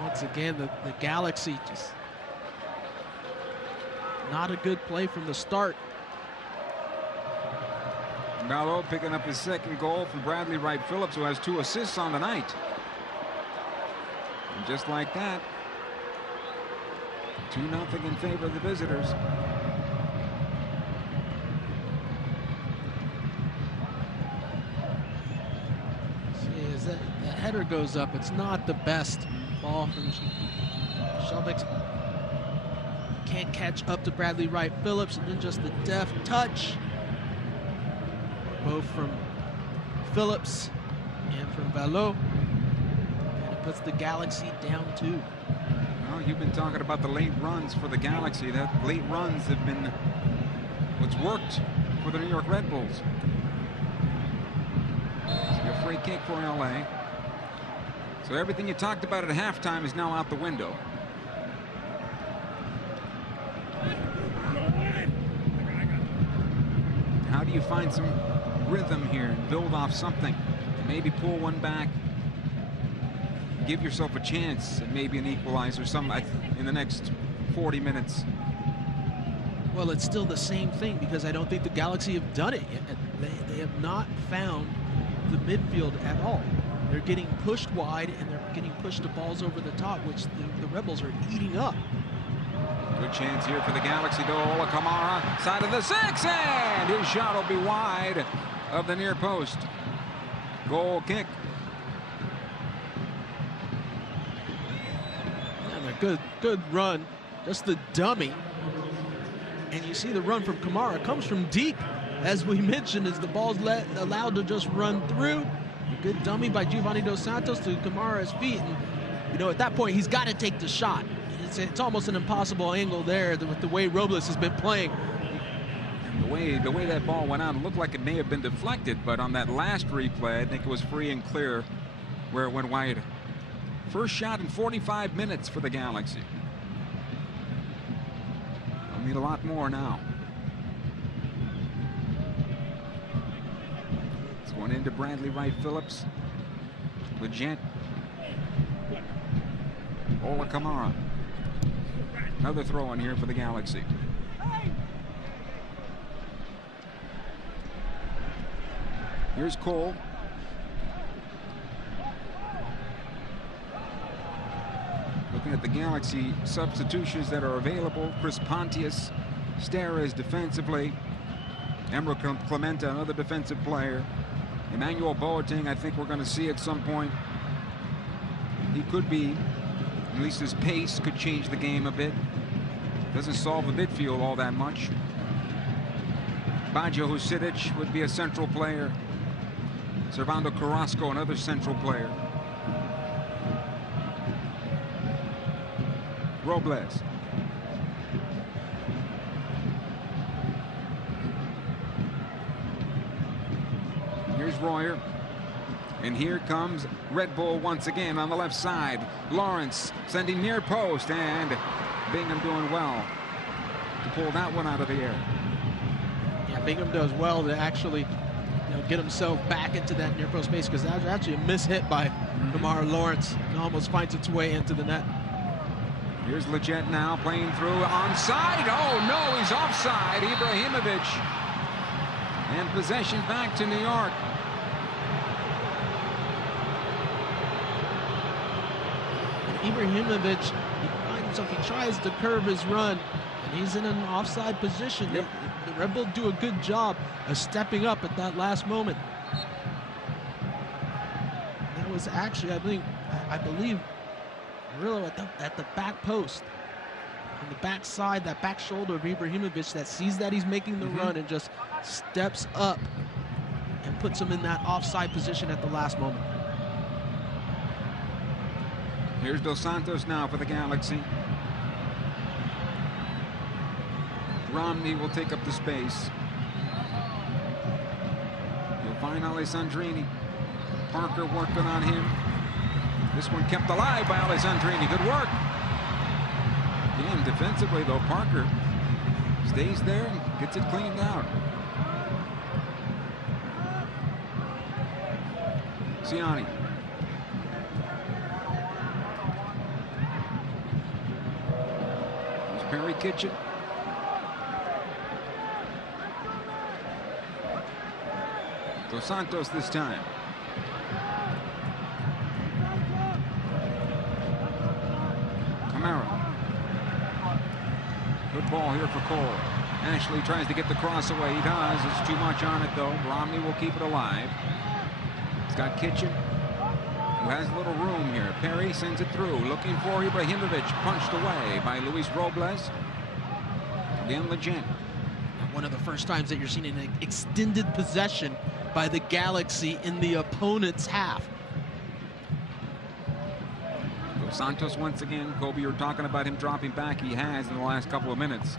Once again, the Galaxy just not a good play from the start. Mello picking up his second goal from Bradley Wright Phillips, who has 2 assists on the night. And just like that, 2-0 in favor of the visitors. See, as that header goes up, it's not the best ball from Shelbeck. Can't catch up to Bradley Wright Phillips, and then just the deft touch, both from Phillips and from Valo. Puts the Galaxy down 2. Well, you've been talking about the late runs for the Galaxy. That late runs have been what's worked for the New York Red Bulls. So a free kick for LA. So everything you talked about at halftime is now out the window. How do you find some rhythm here and build off something? Maybe pull one back. Give yourself a chance at maybe an equalizer in the next 40 minutes. Well, it's still the same thing, because I don't think the Galaxy have done it yet. They have not found the midfield at all. They're getting pushed wide, and they're getting pushed to balls over the top, which the Rebels are eating up. Good chance here for the Galaxy to Ola Kamara, side of the 6, and his shot will be wide of the near post. Goal kick. Good run, just the dummy. And you see the run from Kamara comes from deep, as we mentioned, as the ball's allowed to just run through. A good dummy by Giovanni Dos Santos to Kamara's feet. And, you know, at that point, he's got to take the shot. It's almost an impossible angle there with the way Robles has been playing. The way that ball went out, it looked like it may have been deflected, but on that last replay, I think it was free and clear where it went wide. First shot in 45 minutes for the Galaxy. They'll need a lot more now. It's going into Bradley Wright Phillips. Legent. Ola Kamara. Another throw in here for the Galaxy. Here's Cole. Looking at the Galaxy substitutions that are available. Chris Pontius, Steres defensively. Emre Clementa, another defensive player. Emmanuel Boateng, I think we're going to see at some point. He could be, at least his pace could change the game a bit. Doesn't solve the midfield all that much. Baggio Husidic would be a central player. Servando Carrasco, another central player. Robles. Here's Royer. And here comes Red Bull once again on the left side. Lawrence sending near post, and Bingham doing well to pull that one out of the air. Bingham does well to actually get himself back into that near post space, because that was actually a mishit by Kamara Lawrence. It almost finds its way into the net. Here's Leggett now playing through, onside. Oh no, he's offside. Ibrahimovic. And possession back to New York. And Ibrahimovic, he finds himself, he tries to curve his run, and he's in an offside position. Yep. The Red Bulls do a good job of stepping up at that last moment. That was actually, I believe, Murillo at the back post, on the back side, that back shoulder of Ibrahimovic, that sees that he's making the run and just steps up and puts him in that offside position at the last moment. Here's Dos Santos now for the Galaxy. Romney will take up the space. You'll find Alessandrini. Parker working on him. This one kept alive by Alessandrini. Good work. Again, defensively, though, Parker stays there and gets it cleaned out. Ciani. Here's Perry Kitchen. Dos Santos this time. Camara. Good ball here for Cole. Ashley tries to get the cross away. He does. It's too much on it, though. Romney will keep it alive. He's got Kitchen, who has a little room here. Perry sends it through. Looking for Ibrahimovic. Punched away by Luis Robles. Again, Leggett. One of the first times that you're seeing an extended possession by the Galaxy in the opponent's half. Dos Santos once again. Kobe, you were talking about him dropping back. He has in the last couple of minutes.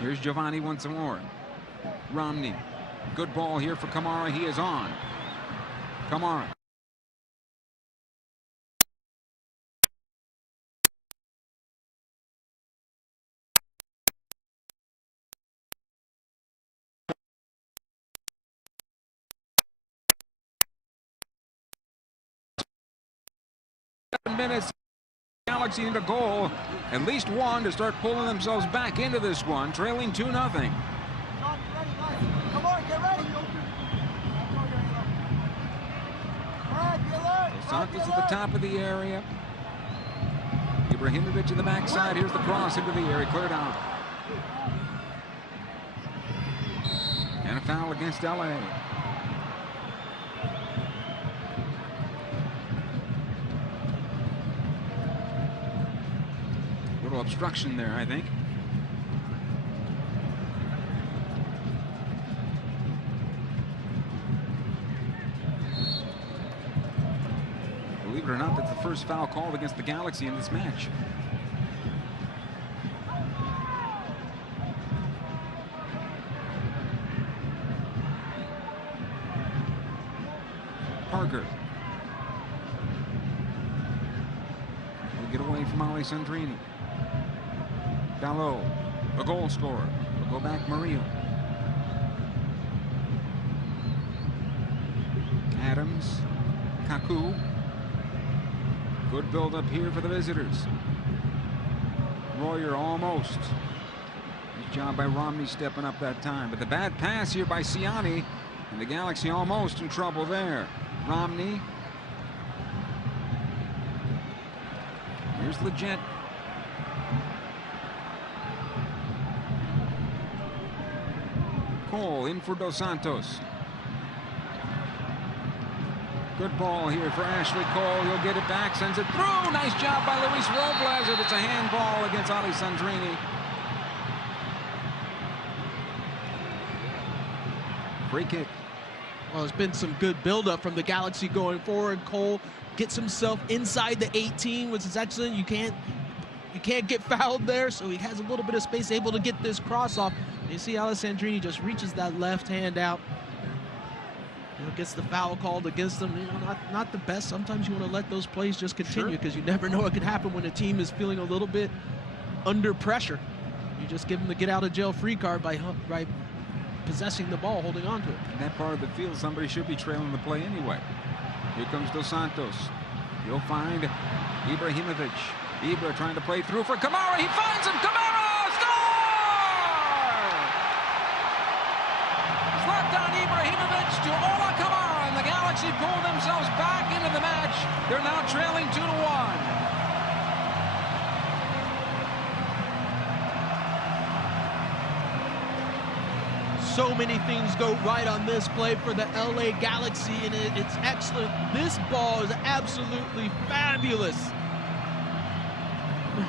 Here's Giovanni once more. Romney. Good ball here for Kamara. He is on. Kamara. Minutes. Galaxy need a goal, at least one, to start pulling themselves back into this one, trailing 2-0. Come on, get ready. Santos at the top of the area. Ibrahimovic in the backside. Here's the cross into the area, cleared out. And a foul against LA. Obstruction there, I think. Believe it or not, that's the first foul called against the Galaxy in this match. Parker. Will get away from Alessandrini. Dalot, a goal scorer. We'll go back Murillo. Adams, Kaku. Good build up here for the visitors. Royer almost. Nice job by Romney stepping up that time. But the bad pass here by Ciani, and the Galaxy almost in trouble there. Romney. Here's Leggett. Cole in for Dos Santos. Good ball here for Ashley Cole. He'll get it back, sends it through. Nice job by Luis Robles. It's a handball against Alessandrini. Free kick. Well, there's been some good buildup from the Galaxy going forward. Cole gets himself inside the 18, which is excellent. You can't get fouled there, so he has a little bit of space, able to get this cross off. You see Alessandrini just reaches that left hand out. Gets the foul called against them. Not the best. Sometimes you want to let those plays just continue, because you never know what could happen when a team is feeling a little bit under pressure. You just give him the get-out-of-jail-free card by possessing the ball, holding on to it. In that part of the field, somebody should be trailing the play anyway. Here comes Dos Santos. He'll find Ibrahimovic. Ibra trying to play through for Kamara. He finds him. Kamara! Score! Zlatan Ibrahimovic to Ola Kamara, and the Galaxy pull themselves back into the match. They're now trailing 2-1. So many things go right on this play for the LA Galaxy, and it's excellent. This ball is absolutely fabulous.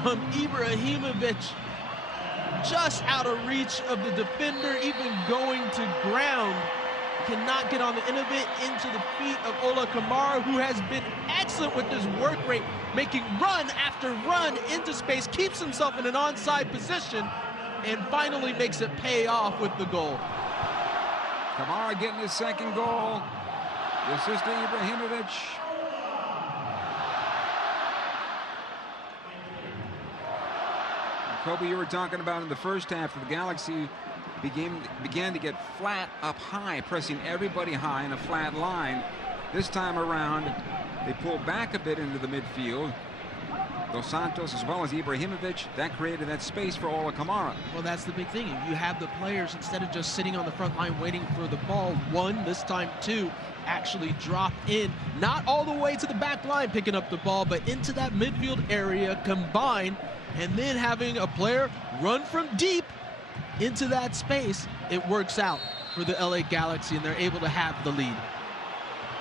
From Ibrahimovic, just out of reach of the defender, even going to ground. Cannot get on the end of it into the feet of Ola Kamara, who has been excellent with his work rate, making run after run into space, keeps himself in an onside position, and finally makes it pay off with the goal. Kamara getting his second goal. The assist to Ibrahimovic. Kobe, you were talking about in the first half, the Galaxy began to get flat up high, pressing everybody high in a flat line. This time around, they pulled back a bit into the midfield. Dos Santos as well as Ibrahimovic, that created that space for Ola Kamara. Well, that's the big thing. You have the players, instead of just sitting on the front line waiting for the ball, one, this time two, actually drop in, not all the way to the back line picking up the ball, but into that midfield area, combine, and then having a player run from deep into that space. It works out for the LA Galaxy, and they're able to have the lead.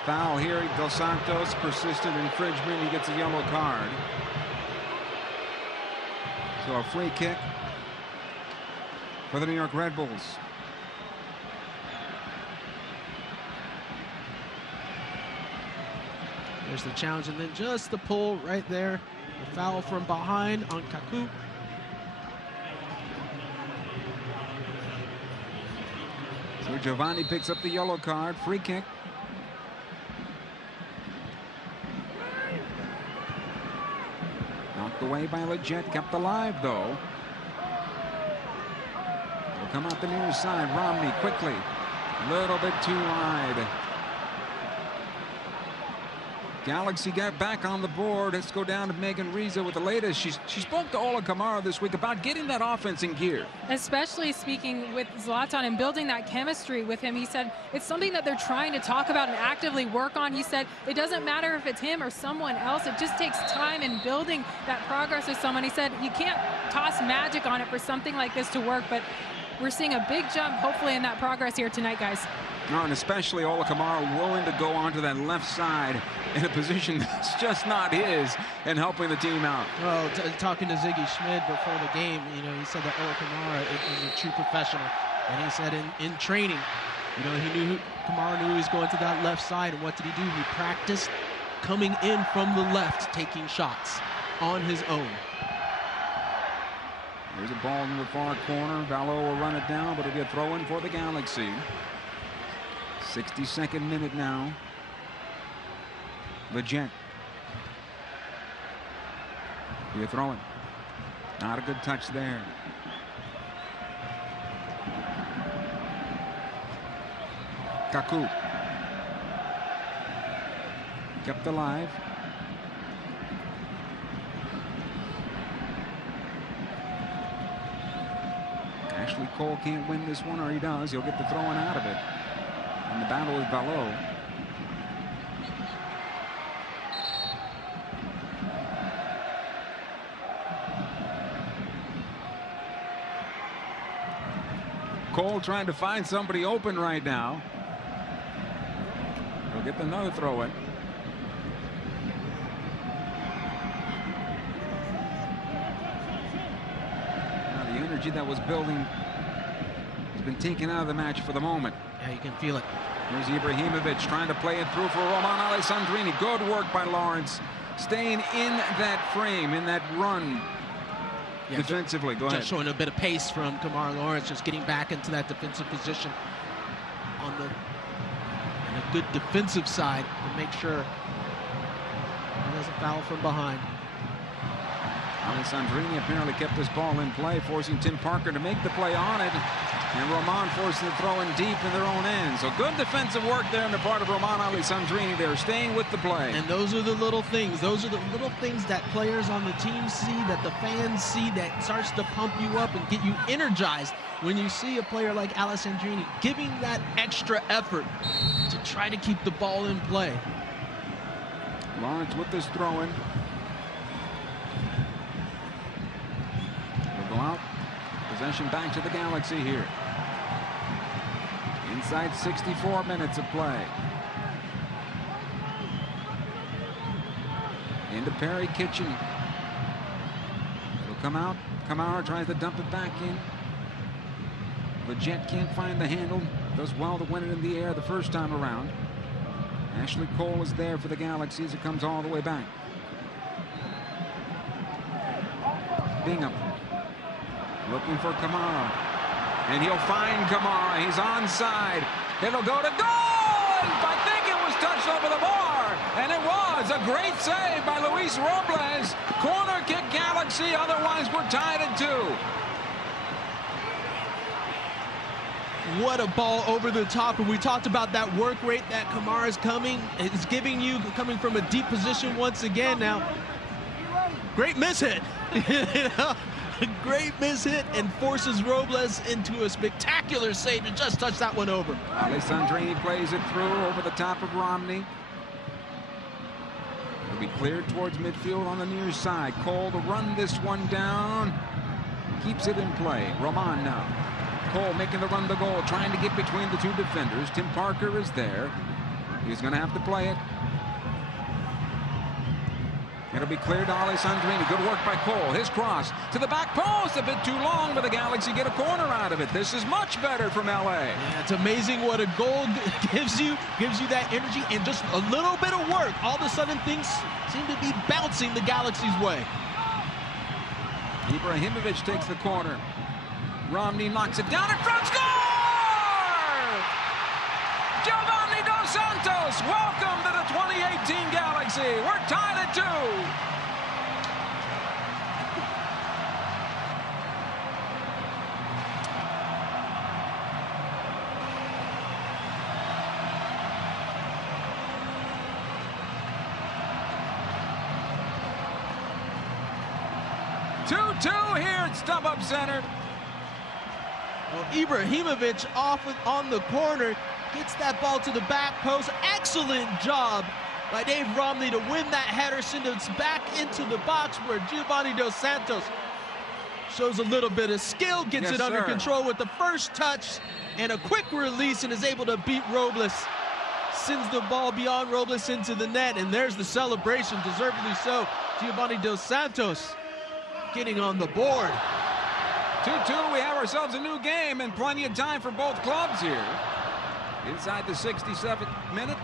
Foul here. Dos Santos, persistent infringement. He gets a yellow card. So a free kick for the New York Red Bulls. There's the challenge, and then just the pull right there. The foul from behind on Kaku. So Giovanni picks up the yellow card. Free kick. Knocked away by Leggett, kept alive though. Will come out the near side. Romney quickly, a little bit too wide. Galaxy got back on the board. Let's go down to Megan Riza with the latest. She spoke to Ola Kamara this week about getting that offense in gear. Especially speaking with Zlatan and building that chemistry with him. He said it's something that they're trying to talk about and actively work on. He said it doesn't matter if it's him or someone else. It just takes time in building that progress with someone. He said you can't toss magic on it for something like this to work, but we're seeing a big jump, hopefully, in that progress here tonight, guys. Oh, and especially Ola Kamara willing to go onto that left side in a position that's just not his and helping the team out. Well, talking to Ziggy Schmid before the game, you know, he said that Ola Kamara is a true professional. And he said in training, you know, Kamara knew he was going to that left side, and what did he do? He practiced coming in from the left, taking shots on his own. There's a ball in the far corner. Valo will run it down, but it'll be a throw-in for the Galaxy. 62nd minute now. Leggett. Be a throw-in. Not a good touch there. Kaku. Kept alive. Ashley Cole can't win this one, or he does. He'll get the throw-in out of it. And the battle is Valo. Cole trying to find somebody open right now. He'll get another throw-in. Now the energy that was building has been taken out of the match for the moment. Yeah, you can feel it. Here's Ibrahimovic trying to play it through for Roman Alessandrini. Good work by Lawrence. Staying in that frame, in that run defensively. Go ahead. Just showing a bit of pace from Kamara Lawrence, just getting back into that defensive position on a good defensive side to make sure he doesn't foul from behind. Alessandrini apparently kept this ball in play, forcing Tim Parker to make the play on it. And Roman forcing the throw in deep in their own end. So good defensive work there on the part of Roman Alessandrini. They're staying with the play. And those are the little things. Those are the little things that players on the team see, that the fans see, that starts to pump you up and get you energized when you see a player like Alessandrini giving that extra effort to try to keep the ball in play. Lawrence with this throw-in. Will go out. Possession back to the Galaxy here. Inside 64 minutes of play. Into Perry Kitchen. It'll come out. Kamara tries to dump it back in. The Jet can't find the handle. Does well to win it in the air the first time around. Ashley Cole is there for the Galaxy as it comes all the way back. Bingham looking for Kamara. And he'll find Kamara. He's onside. It'll go to goal! I think it was touched over the bar. And it was a great save by Luis Robles. Corner kick Galaxy. Otherwise, we're tied at 2. What a ball over the top. And we talked about that work rate that Kamara's is giving you, coming from a deep position once again. Now, great miss hit. You know, a great miss hit, and forces Robles into a spectacular save to just touch that one over. Alessandrini plays it through over the top of Romney. It'll be cleared towards midfield on the near side. Cole to run this one down. Keeps it in play. Roman now. Cole making the run to goal, trying to get between the two defenders. Tim Parker is there. He's going to have to play it. It'll be cleared to Alessandrini. Good work by Cole. His cross to the back post. A bit too long, but the Galaxy get a corner out of it. This is much better from LA. Yeah, it's amazing what a goal gives you that energy and just a little bit of work. All of a sudden, things seem to be bouncing the Galaxy's way. Ibrahimovic takes the corner. Romney knocks it down in front. Score! Giovanni Dos Santos, welcome to the 2018 Galaxy. We're tied at 2. Here at StubHub Center. Well, Ibrahimovic on the corner, gets that ball to the back post. Excellent job by Dave Romney to win that header, send it back into the box where Giovanni Dos Santos shows a little bit of skill, gets it under control with the first touch and a quick release, and is able to beat Robles. Sends the ball beyond Robles into the net, and there's the celebration, deservedly so. Giovanni Dos Santos getting on the board. 2-2, we have ourselves a new game and plenty of time for both clubs here. Inside the 67th minute.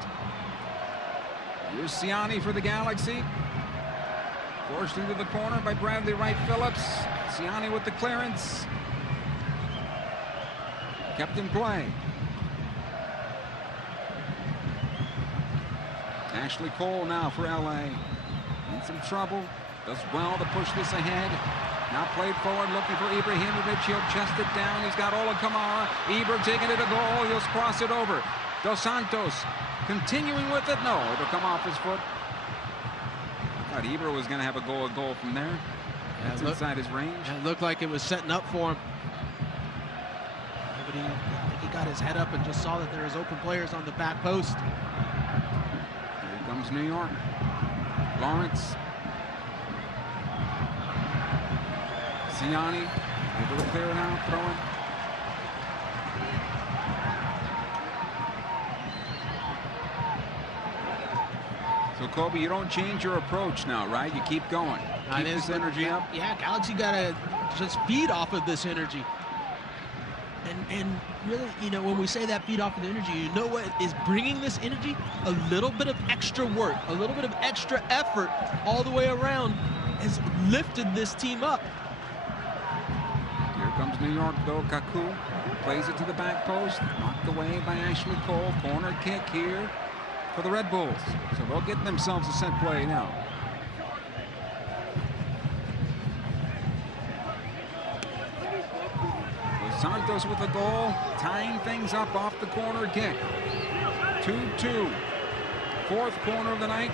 Here's Ciani for the Galaxy. Forced into the corner by Bradley Wright Phillips. Ciani with the clearance. Kept in play. Ashley Cole now for LA. In some trouble. Does well to push this ahead. Now played forward, looking for Ibrahimovic. He'll chest it down. He's got Ola Kamara. Ibra taking it a goal. He'll cross it over. Dos Santos continuing with it. No, it'll come off his foot. I thought Ibra was going to have a goal from there. That's inside his range. It looked like it was setting up for him. But I think he got his head up and just saw that there was open players on the back post. Here comes New York. Lawrence. Ciani able to clear it out, throw it. So Kobe, you don't change your approach now, right? You keep going. Keep this energy up. Yeah, Galaxy gotta just feed off of this energy. And really, you know, when we say that feed off of the energy, you know what is bringing this energy? A little bit of extra work, a little bit of extra effort all the way around has lifted this team up. Here comes New York, though. Kaku plays it to the back post. Knocked away by Ashley Cole. Corner kick here for the Red Bulls. So they'll get themselves a set play now. Santos with the goal, tying things up off the corner kick. 2-2. Fourth corner of the night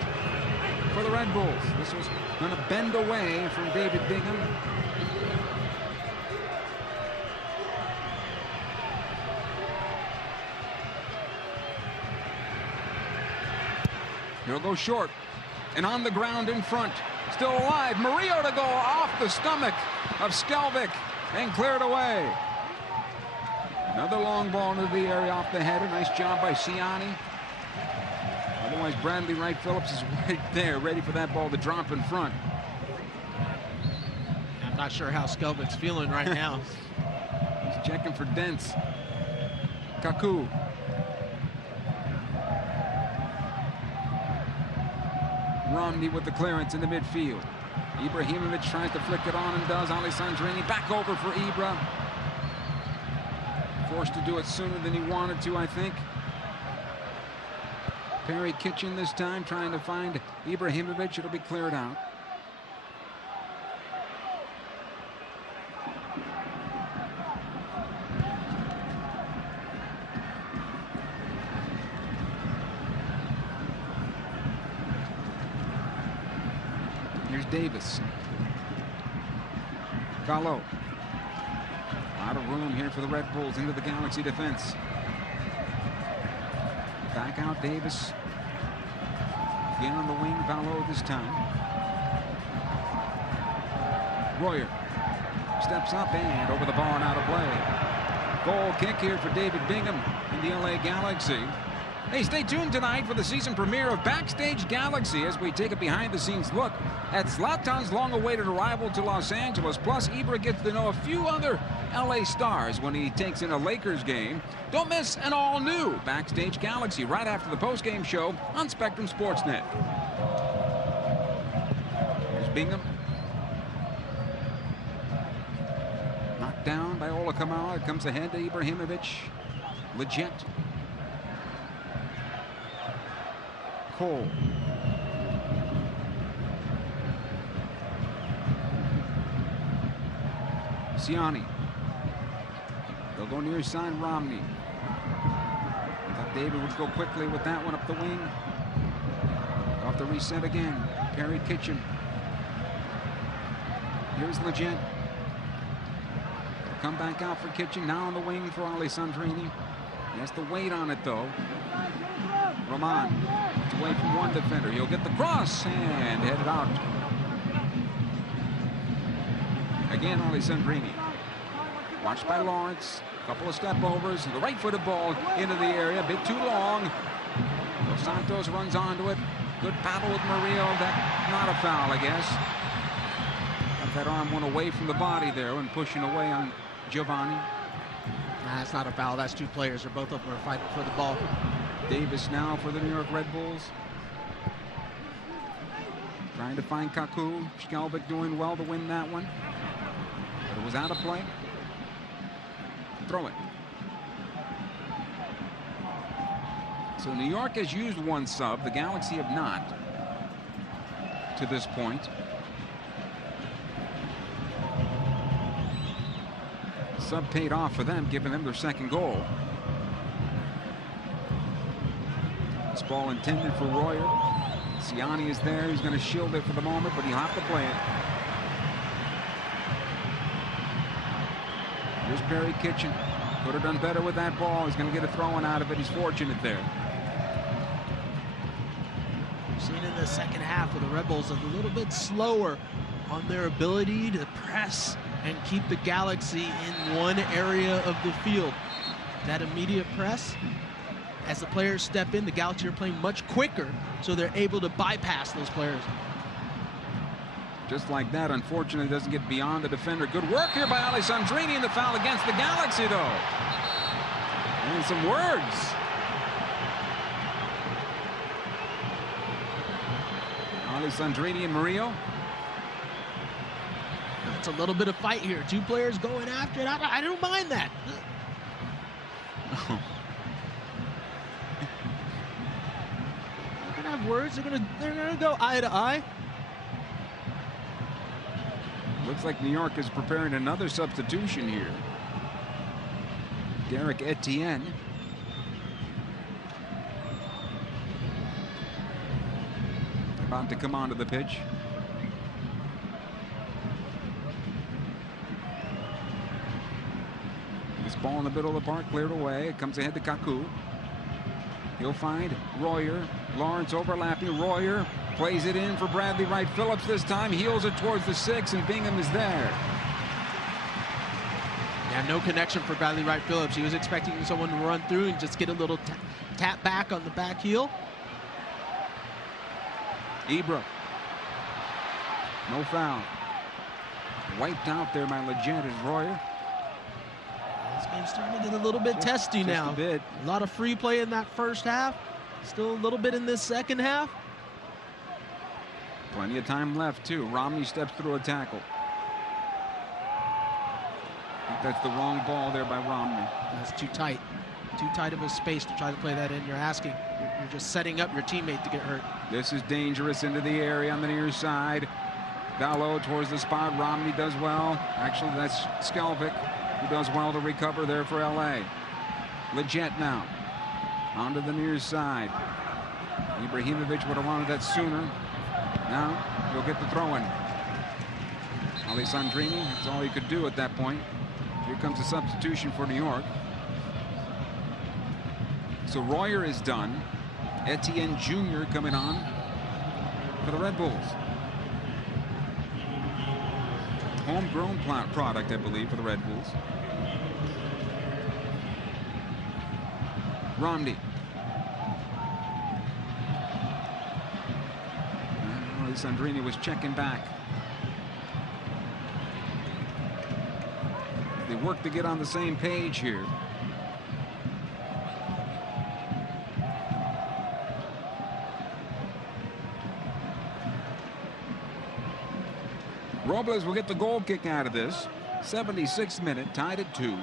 for the Red Bulls. This was going to bend away from David Bingham. He'll go short and on the ground in front. Still alive. Murillo to go off the stomach of Skelvic and cleared away. Another long ball into the area off the header. Nice job by Ciani. Otherwise, Bradley Wright Phillips is right there, ready for that ball to drop in front. I'm not sure how Skelvic's feeling right now. He's checking for dents. Kaku. Romney with the clearance in the midfield. Ibrahimovic tries to flick it on and does. Alessandrini back over for Ibra. Forced to do it sooner than he wanted to, I think. Perry Kitchen this time trying to find Ibrahimovic. It'll be cleared out. Here's Davis. Gallo. A lot of room here for the Red Bulls into the Galaxy defense. Back out Davis. Again on the wing, Gallo this time. Royer steps up and over the bar and out of play. Goal kick here for David Bingham in the LA Galaxy. Hey, stay tuned tonight for the season premiere of Backstage Galaxy as we take a behind-the-scenes look at Zlatan's long-awaited arrival to Los Angeles. Plus, Ibra gets to know a few other LA stars when he takes in a Lakers game. Don't miss an all-new Backstage Galaxy right after the post-game show on Spectrum Sportsnet. Here's Bingham. Knocked down by Ola Kamara. It comes ahead to Ibrahimovic. Leggett. Cole. Ciani. They'll go near side Romney. I thought David would go quickly with that one up the wing. Off the reset again. Perry Kitchen. Here's Leggett. Come back out for Kitchen. Now on the wing for Alessandrini. He has to wait on it though. Roman. It's away from one defender. He'll get the cross and head it out. Again, Alessandrini. Watched by Lawrence. Couple of step overs. The right-footed ball into the area. A bit too long. Dos Santos runs onto it. Good battle with Murillo. That's not a foul, I guess. Got that arm went away from the body there when pushing away on Giovanni. Nah, it's not a foul. That's two players. They're both of them are fighting for the ball. Davis now for the New York Red Bulls. Trying to find Kaku. Skelvic doing well to win that one. But it was out of play. Throw it. So New York has used one sub. The Galaxy have not to this point. Sub paid off for them, giving them their second goal. This ball intended for Royer. Ciani is there. He's going to shield it for the moment, but he'll have to play it. Here's Perry Kitchen. Could have done better with that ball. He's going to get a throw-in out of it. He's fortunate there. We've seen in the second half of the Red Bulls a little bit slower on their ability to press and keep the Galaxy in one area of the field. That immediate press, as the players step in, the Galaxy are playing much quicker, so they're able to bypass those players. Just like that, unfortunately, doesn't get beyond the defender. Good work here by Alessandrini, and the foul against the Galaxy, though. And some words. Alessandrini and Murillo. It's a little bit of fight here. Two players going after it. I don't mind that. They're gonna have words. They're gonna go eye to eye. Looks like New York is preparing another substitution here. Derek Etienne. About to come onto the pitch. This ball in the middle of the park cleared away. It comes ahead to Kaku. He'll find Royer. Lawrence overlapping. Royer plays it in for Bradley Wright Phillips this time. Heels it towards the 6, and Bingham is there. Yeah, no connection for Bradley Wright Phillips. He was expecting someone to run through and just get a little tap back on the back heel. Ibra. No foul. Wiped out there by Legend as Royer. This game's starting to get a little bit testy now. A bit. A lot of free play in that first half. Still a little bit in this second half. Plenty of time left, too. Romney steps through a tackle. I think that's the wrong ball there by Romney. That's too tight. Too tight of a space to try to play that in. You're asking. You're just setting up your teammate to get hurt. This is dangerous into the area on the near side. Gallo towards the spot. Romney does well. Actually, that's Skelvick who does well to recover there for LA. Leggett now. Onto the near side. Ibrahimovic would have wanted that sooner. Now he'll get the throw in. Alessandrini, that's all he could do at that point. Here comes a substitution for New York. So Royer is done. Etienne Jr. coming on for the Red Bulls. Homegrown product, I believe, for the Red Bulls. Romney. Alessandrini was checking back. They work to get on the same page here. Robles will get the goal kick out of this. 76th minute, tied at 2.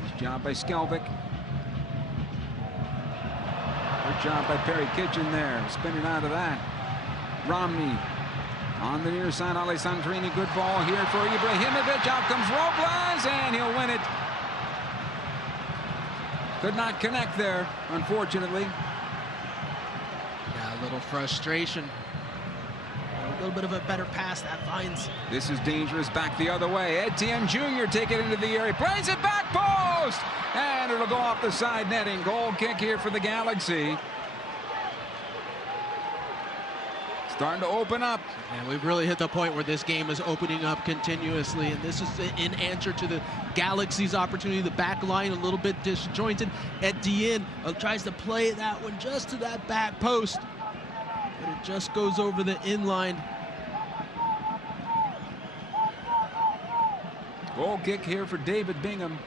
Nice job by Skelvick. Good job by Perry Kitchen there, spinning out of that. Romney. On the near side, Alessandrini, good ball here for Ibrahimovic. Out comes Robles, and he'll win it. Could not connect there, unfortunately. Yeah, a little frustration. A little bit of a better pass that finds. This is dangerous, back the other way. Etienne Jr. taking it into the area, plays it back post, and it'll go off the side netting. Goal kick here for the Galaxy. Starting to open up. And we've really hit the point where this game is opening up continuously, and this is in answer to the Galaxy's opportunity. The back line a little bit disjointed. Etienne tries to play that one just to that back post, but it just goes over the inline. Goal kick here for David Bingham.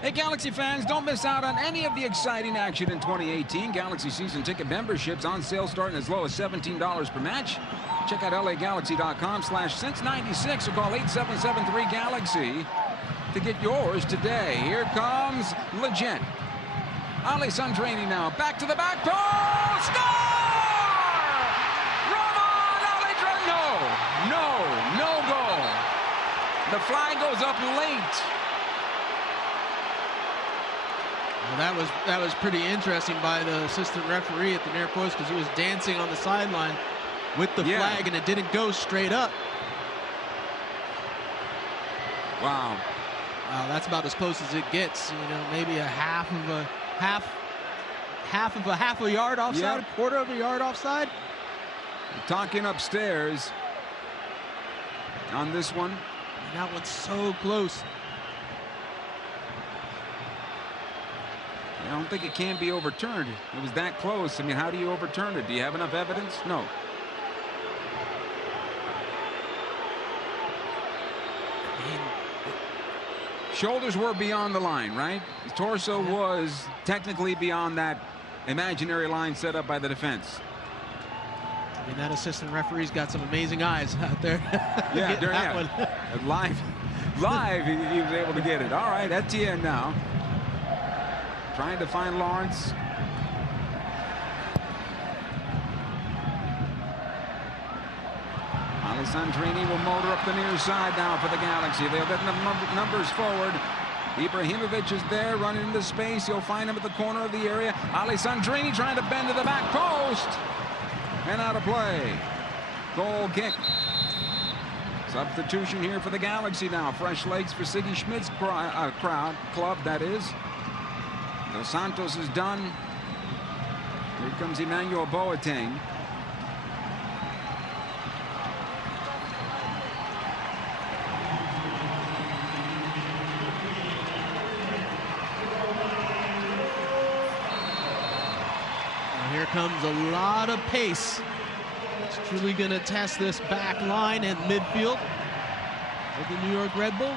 Hey, Galaxy fans, don't miss out on any of the exciting action in 2018. Galaxy season ticket memberships on sale starting as low as $17 per match. Check out LAGalaxy.com/since96 or call 8773-GALAXY to get yours today. Here comes Leggett. Alessandrini now back to the back post. Score! Roman Alessandrini. No goal. The flag goes up late. Well, that was pretty interesting by the assistant referee at the near post, because he was dancing on the sideline with the flag, and it didn't go straight up. Wow. That's about as close as it gets. You know, maybe a half a yard offside, a quarter of a yard offside. Talking upstairs on this one. And that one's so close. I don't think it can be overturned. It was that close. I mean, how do you overturn it? Do you have enough evidence? No. Shoulders were beyond the line, right? His torso was technically beyond that imaginary line set up by the defense. I mean, that assistant referee's got some amazing eyes out there. Yeah, that one. Live, he was able to get it. All right, Etienne now. Trying to find Lawrence. Alessandrini will motor up the near side now for the Galaxy. They'll get the numbers forward. Ibrahimovic is there, running into space. You'll find him at the corner of the area. Alessandrini trying to bend to the back post. And out of play. Goal kick. Substitution here for the Galaxy now. Fresh legs for Siggy Schmidt's club, that is. Dos Santos is done. Here comes Emmanuel Boateng. Here comes a lot of pace. It's truly going to test this back line and midfield of the New York Red Bull.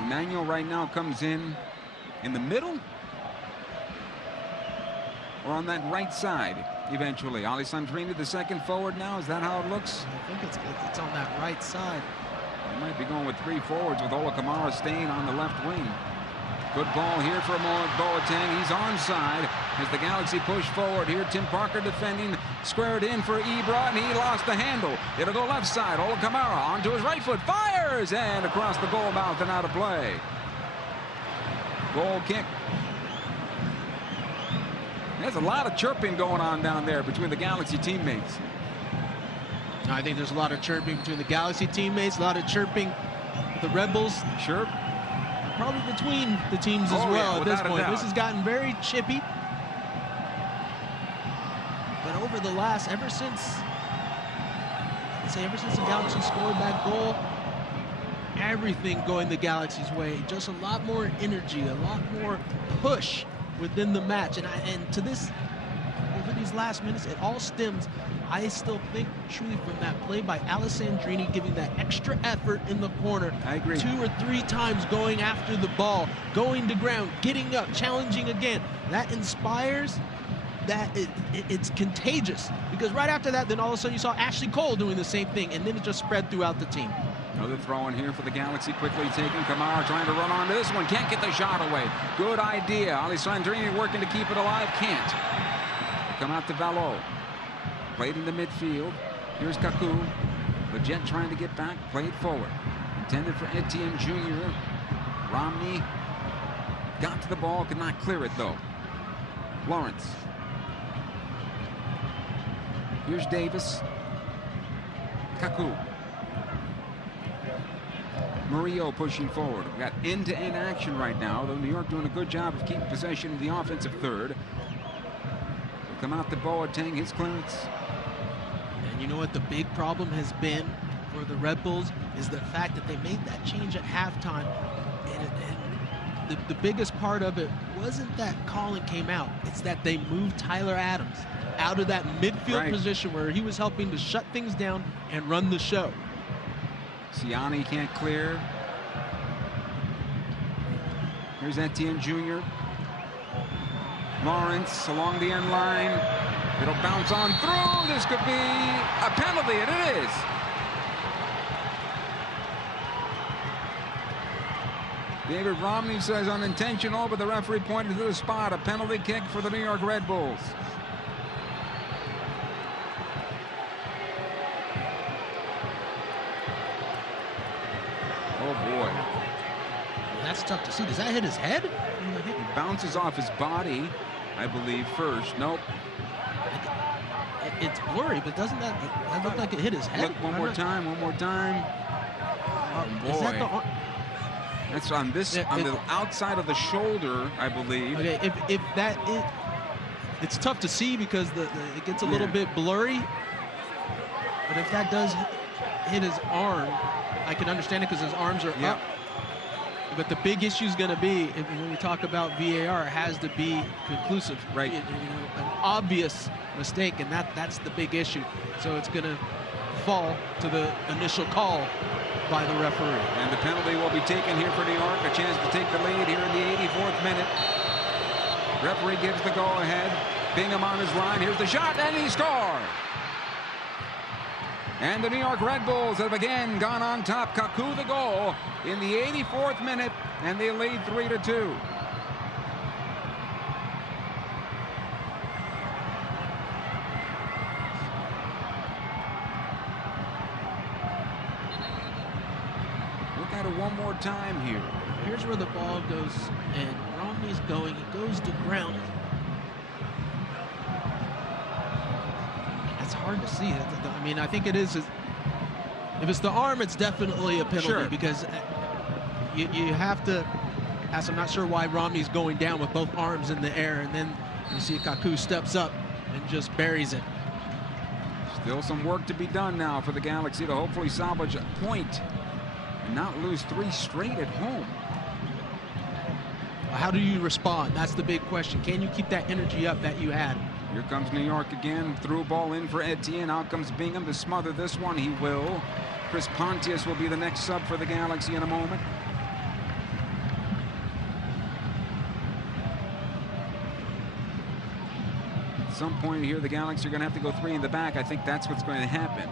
Emmanuel right now comes in the middle or on that right side eventually. Alessandrini, the second forward now. Is that how it looks? I think it's on that right side. He might be going with 3 forwards with Ola Kamara staying on the left wing. Good ball here for a moment. Boateng, he's onside as the Galaxy push forward here. Tim Parker defending, squared in for Ibra, and he lost the handle. It'll go left side. Ola Kamara onto his right foot, fires, and across the goal mouth and out of play. Goal kick. There's a lot of chirping going on down there between the Galaxy teammates. I think there's a lot of chirping between the Galaxy teammates, a lot of chirping with the Red Bulls. Sure. Probably between the teams as well at this point. This has gotten very chippy. But over the last, ever since the Galaxy scored that goal, everything going the Galaxy's way. Just a lot more energy, a lot more push within the match. And to this, over these last minutes, it all stems, I still think, truly from that play by Alessandrini, giving that extra effort in the corner. I agree. 2 or 3 times going after the ball, going to ground, getting up, challenging again. That inspires, it's contagious. Because right after that, then all of a sudden you saw Ashley Cole doing the same thing, and then it just spread throughout the team. Another throw in here for the Galaxy, quickly taken. Kamara trying to run onto this one, can't get the shot away. Good idea. Alessandrini working to keep it alive, can't. Come out to Valo. Played in the midfield. Here's Kaku. Leggett trying to get back. Played forward. Intended for Etienne Jr. Romney got to the ball. Could not clear it, though. Lawrence. Here's Davis. Kaku. Murillo pushing forward. We've got end-to-end action right now, though New York doing a good job of keeping possession of the offensive third. Come out to Boateng, his clearance. And you know what the big problem has been for the Red Bulls is the fact that they made that change at halftime. And the biggest part of it wasn't that Colin came out. It's that they moved Tyler Adams out of that midfield position where he was helping to shut things down and run the show. Siani can't clear. Here's Etienne Jr. Lawrence along the end line. It'll bounce on through. This could be a penalty, and it is. David Romney says unintentional, but the referee pointed to the spot. A penalty kick for the New York Red Bulls. Oh, boy. That's tough to see. Does that hit his head? It bounces off his body, I believe, first. Nope. It's blurry, but doesn't that look like it hit his head? Look, one more time. Oh, boy. Is that the... That's on this, on the outside of the shoulder, I believe. Okay, if that is... It's tough to see because it gets a little bit blurry. But if that does hit his arm, I can understand it because his arms are up. But the big issue is going to be, when we talk about VAR, it has to be conclusive. Right. An obvious mistake, and that's the big issue. So it's going to fall to the initial call by the referee. And the penalty will be taken here for New York. A chance to take the lead here in the 84th minute. Referee gives the go-ahead. Bingham on his line. Here's the shot, and he scores. And the New York Red Bulls have again gone on top. Kaku the goal in the 84th minute, and they lead 3-2. at it one more time here. Here's where the ball goes, and Romney's going. He goes to ground. That's hard to see. I mean, I think it is. If it's the arm, it's definitely a penalty. Sure. Because you have to ask. I'm not sure why Romney's going down with both arms in the air, and then you see Kaku steps up and just buries it. Still some work to be done now for the Galaxy to hopefully salvage a point and not lose 3 straight at home. How do you respond? That's the big question. Can you keep that energy up that you had? Here comes New York again. Through ball in for Etienne. Out comes Bingham to smother this one. He will. Chris Pontius will be the next sub for the Galaxy in a moment. At some point here, the Galaxy are going to have to go 3 in the back. I think that's what's going to happen.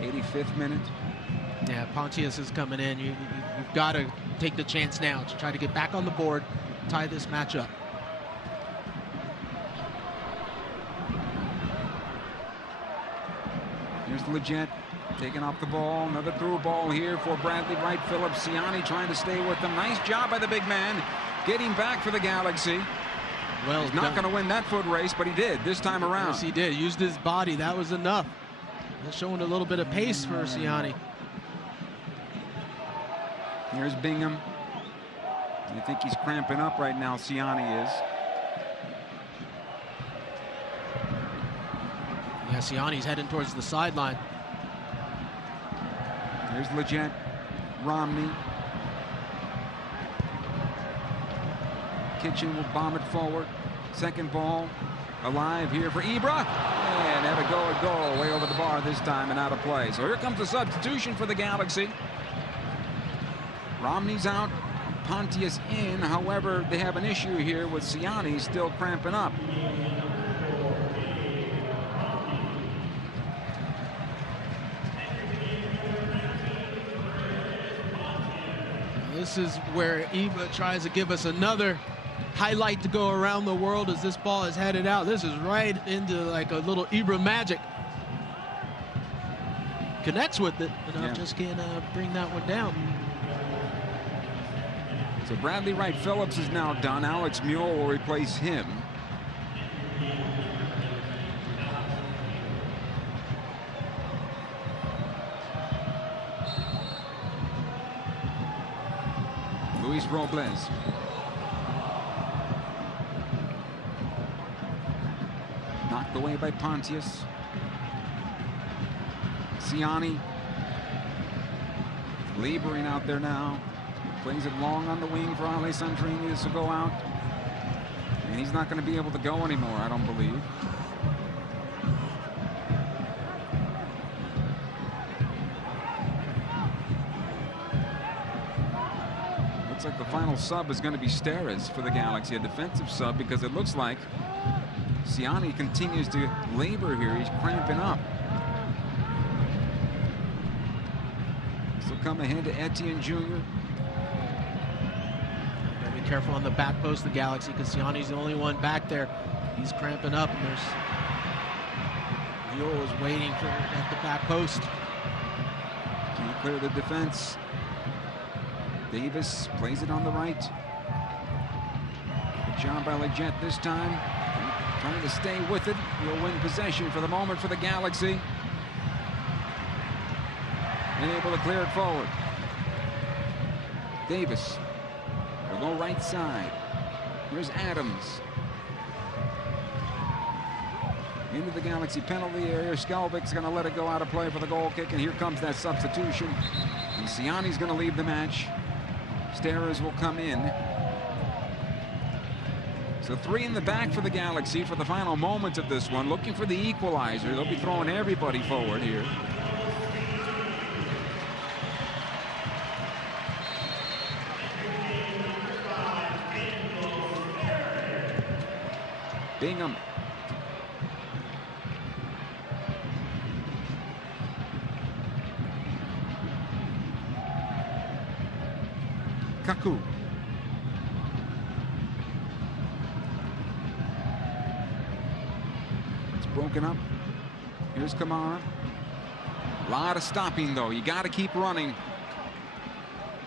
85th minute. Yeah, Pontius is coming in. You've got to take the chance now to try to get back on the board, tie this match up. Here's Leggett taking off the ball. Another through ball here for Bradley Wright Phillips. Siani trying to stay with them. Nice job by the big man getting back for the Galaxy. Well, he's not going to win that foot race, but he did this time around. Yes, he did. Used his body. That was enough. That's showing a little bit of pace for Siani. Here's Bingham. I think he's cramping up right now, Siani is. Yeah, Siani's heading towards the sideline. Here's Leggett. Romney. Kitchen will bomb it forward. Second ball. Alive here for Ibra. And have a goal way over the bar this time and out of play. So here comes the substitution for the Galaxy. Romney's out. Pontius in. However, they have an issue here with Siani still cramping up. This is where Ibra tries to give us another highlight to go around the world as this ball is headed out. This is right into like a little Ibra magic. Connects with it, but I just can't bring that one down. So Bradley Wright Phillips is now done. Alex Mule will replace him. Luis Robles. Knocked away by Pontius. Siani. Laboring out there now. Plays it long on the wing for Alessandrini to go out. And he's not going to be able to go anymore, I don't believe. Looks like the final sub is going to be Steres for the Galaxy, a defensive sub, because it looks like Siani continues to labor here. He's cramping up. So come ahead to Etienne Jr. Careful on the back post of the Galaxy because Siani's the only one back there. He's cramping up, and there's Mule is waiting for at the back post. Can't clear the defense. Davis plays it on the right. Good job by Leggett this time. Trying to stay with it. He'll win possession for the moment for the Galaxy. And able to clear it forward. Davis. Go right side. Here's Adams. Into the Galaxy penalty area. Skelvik's going to let it go out of play for the goal kick, and here comes that substitution. And Siani's going to leave the match. Steres will come in. So 3 in the back for the Galaxy for the final moments of this one, looking for the equalizer. They'll be throwing everybody forward here. Bingham. Kaku. It's broken up. Here's Kamara. A lot of stopping, though. You got to keep running.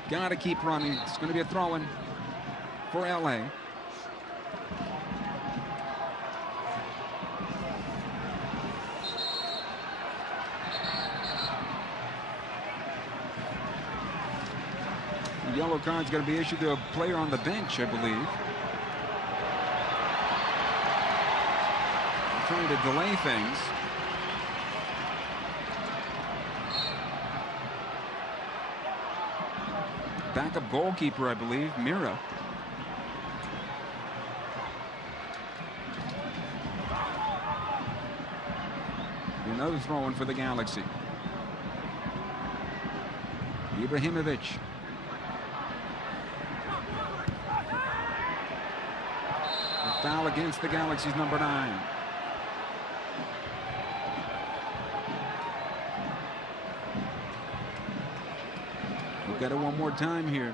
Got to keep running. It's going to be a throw-in for LA. The yellow card's going to be issued to a player on the bench, I believe. Trying to delay things. Backup goalkeeper, I believe, Mira. Another throw-in for the Galaxy. Ibrahimovic. A foul against the Galaxy's number 9. We'll get it one more time here.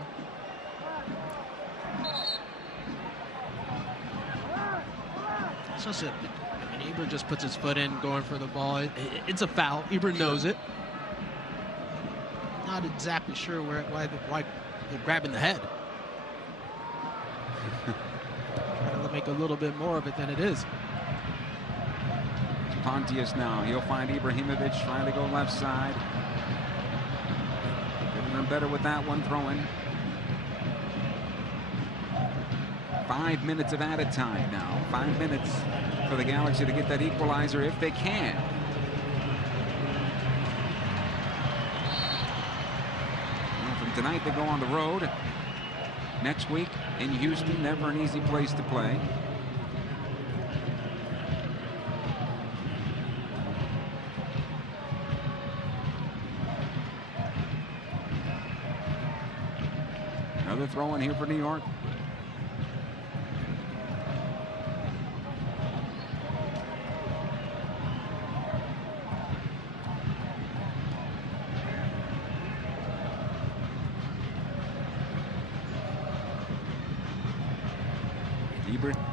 So simple. I mean, Ibra just puts his foot in, going for the ball. It's a foul. Ibra knows it. Not exactly sure why they're grabbing the head. Trying to make a little bit more of it than it is. Pontius now. He'll find Ibrahimovic trying to go left side. Getting better with that one throw-in. 5 minutes of added time now. 5 minutes for the Galaxy to get that equalizer if they can. Well, from tonight they go on the road. Next week in Houston, never an easy place to play. Another throw in here for New York.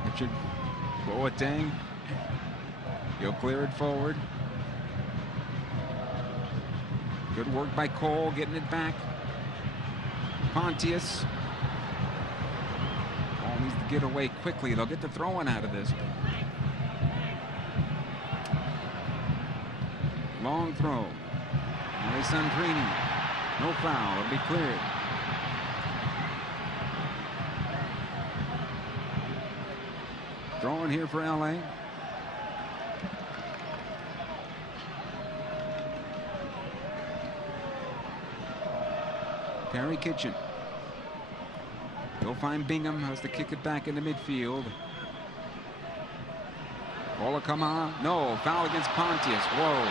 Richard Boateng. He'll clear it forward. Good work by Cole getting it back. Pontius. Ball needs to get away quickly. They'll get the throw-in out of this. Long throw. Alessandrini. No foul. It'll be cleared. Throwing here for LA. Perry Kitchen. He'll find Bingham, has to kick it back into midfield. Olakama. No, foul against Pontius. Whoa.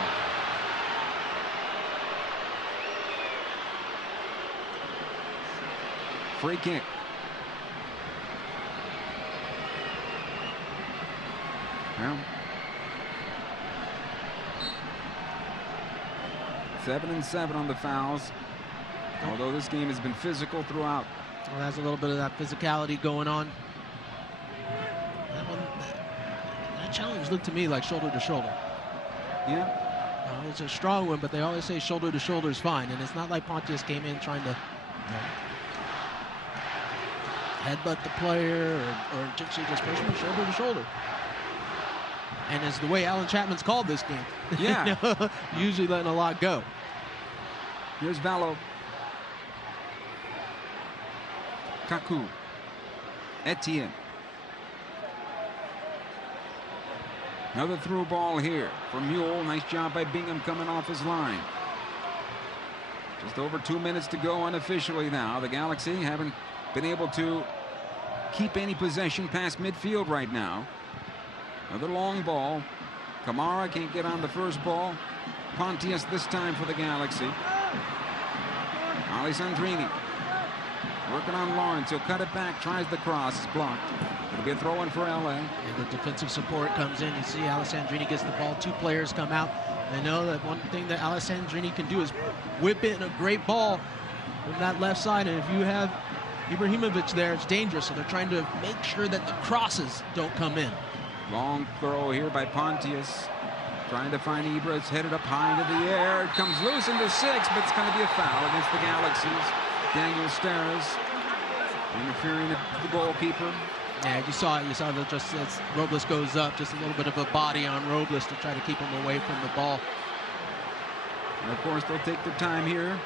Free kick. Well, 7-7 on the fouls. Although this game has been physical throughout. Well, there's a little bit of that physicality going on. That challenge looked to me like shoulder to shoulder. Yeah. It's a strong one, but they always say shoulder to shoulder is fine. And it's not like Pontius came in trying to headbutt the player or just push him shoulder to shoulder. And it's the way Alan Chapman's called this game. Yeah. Usually letting a lot go. Here's Vallo. Kaku. Etienne. Another through ball here for Mule. Nice job by Bingham coming off his line. Just over 2 minutes to go unofficially now. The Galaxy haven't been able to keep any possession past midfield right now. Another long ball. Kamara can't get on the first ball. Pontius this time for the Galaxy. Alessandrini working on Lawrence. He'll cut it back, tries the cross, it's blocked. It'll be a throw-in for LA. And the defensive support comes in. You see Alessandrini gets the ball. 2 players come out. They know that one thing that Alessandrini can do is whip in a great ball from that left side. And if you have Ibrahimovic there, it's dangerous. So they're trying to make sure that the crosses don't come in. Long throw here by Pontius. Trying to find Ibra. It's headed up high into the air. It comes loose into 6, but it's going to be a foul against the Galaxies. Daniel Steres interfering with the goalkeeper. Yeah, you saw it. You saw that just as Robles goes up, just a little bit of a body on Robles to try to keep him away from the ball. And of course, they'll take their time here.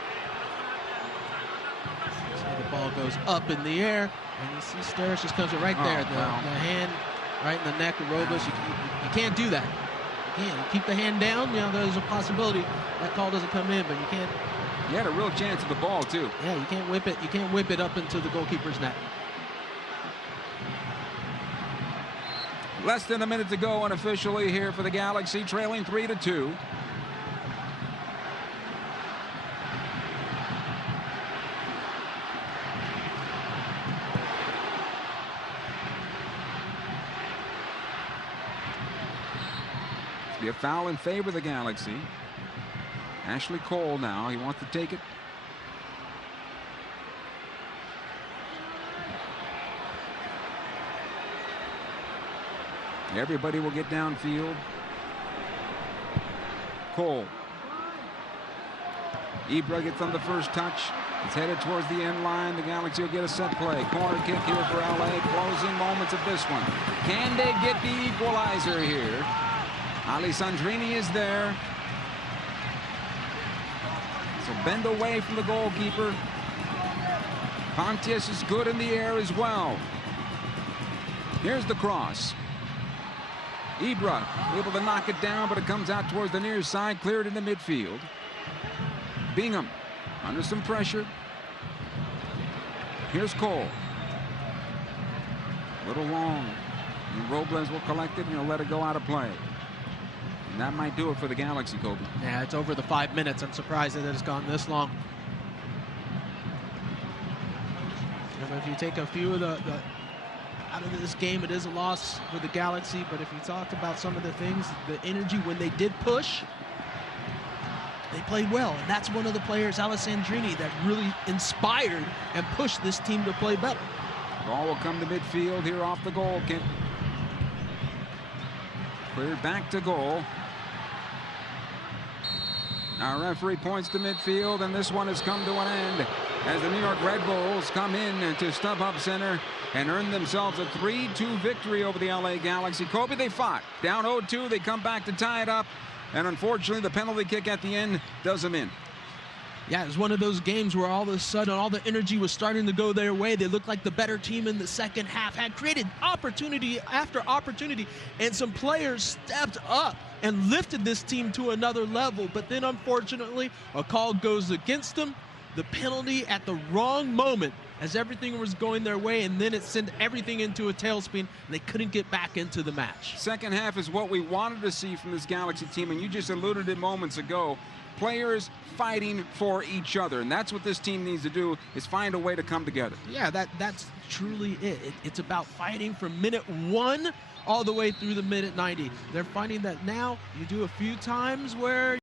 So the ball goes up in the air, and you see Steres just comes right there. The hand right in the neck of Robles. You can't do that. You keep the hand down. You know, there's a possibility that call doesn't come in, but you can't. He had a real chance at the ball too. Yeah, you can't whip it. You can't whip it up into the goalkeeper's net. Less than a minute to go unofficially here for the Galaxy, trailing 3-2. Be a foul in favor of the Galaxy. Ashley Cole now, he wants to take it. Everybody will get downfield. Cole. Ibra gets on the first touch. It's headed towards the end line. The Galaxy will get a set play. Corner kick here for LA. Closing moments of this one. Can they get the equalizer here? Alessandrini is there. So bend away from the goalkeeper. Pontius is good in the air as well. Here's the cross. Ibra able to knock it down, but it comes out towards the near side, cleared into midfield. Bingham under some pressure. Here's Cole. A little long. And Robles will collect it and he'll let it go out of play. And that might do it for the Galaxy, Kobe. Yeah, it's over the 5 minutes. I'm surprised that it's gone this long. If you take a few of the out of this game, it is a loss for the Galaxy. But if you talk about some of the things, the energy when they did push, they played well. And that's one of the players, Alessandrini, that really inspired and pushed this team to play better. Ball will come to midfield here off the goal kick. Cleared back to goal. Our referee points to midfield, and this one has come to an end as the New York Red Bulls come in to StubHub Center and earn themselves a 3-2 victory over the LA Galaxy. Kobe, they fought. Down 0-2, they come back to tie it up, and unfortunately the penalty kick at the end does them in. Yeah, it was one of those games where all of a sudden all the energy was starting to go their way. They looked like the better team in the second half, had created opportunity after opportunity, and some players stepped up and lifted this team to another level. But then, unfortunately, a call goes against them, the penalty at the wrong moment as everything was going their way, and then it sent everything into a tailspin, and they couldn't get back into the match. Second half is what we wanted to see from this Galaxy team, and you just alluded it moments ago. Players fighting for each other, and that's what this team needs to do, is find a way to come together. Yeah, that's truly it. It's about fighting from minute 1 all the way through the minute 90. They're finding that now you do a few times where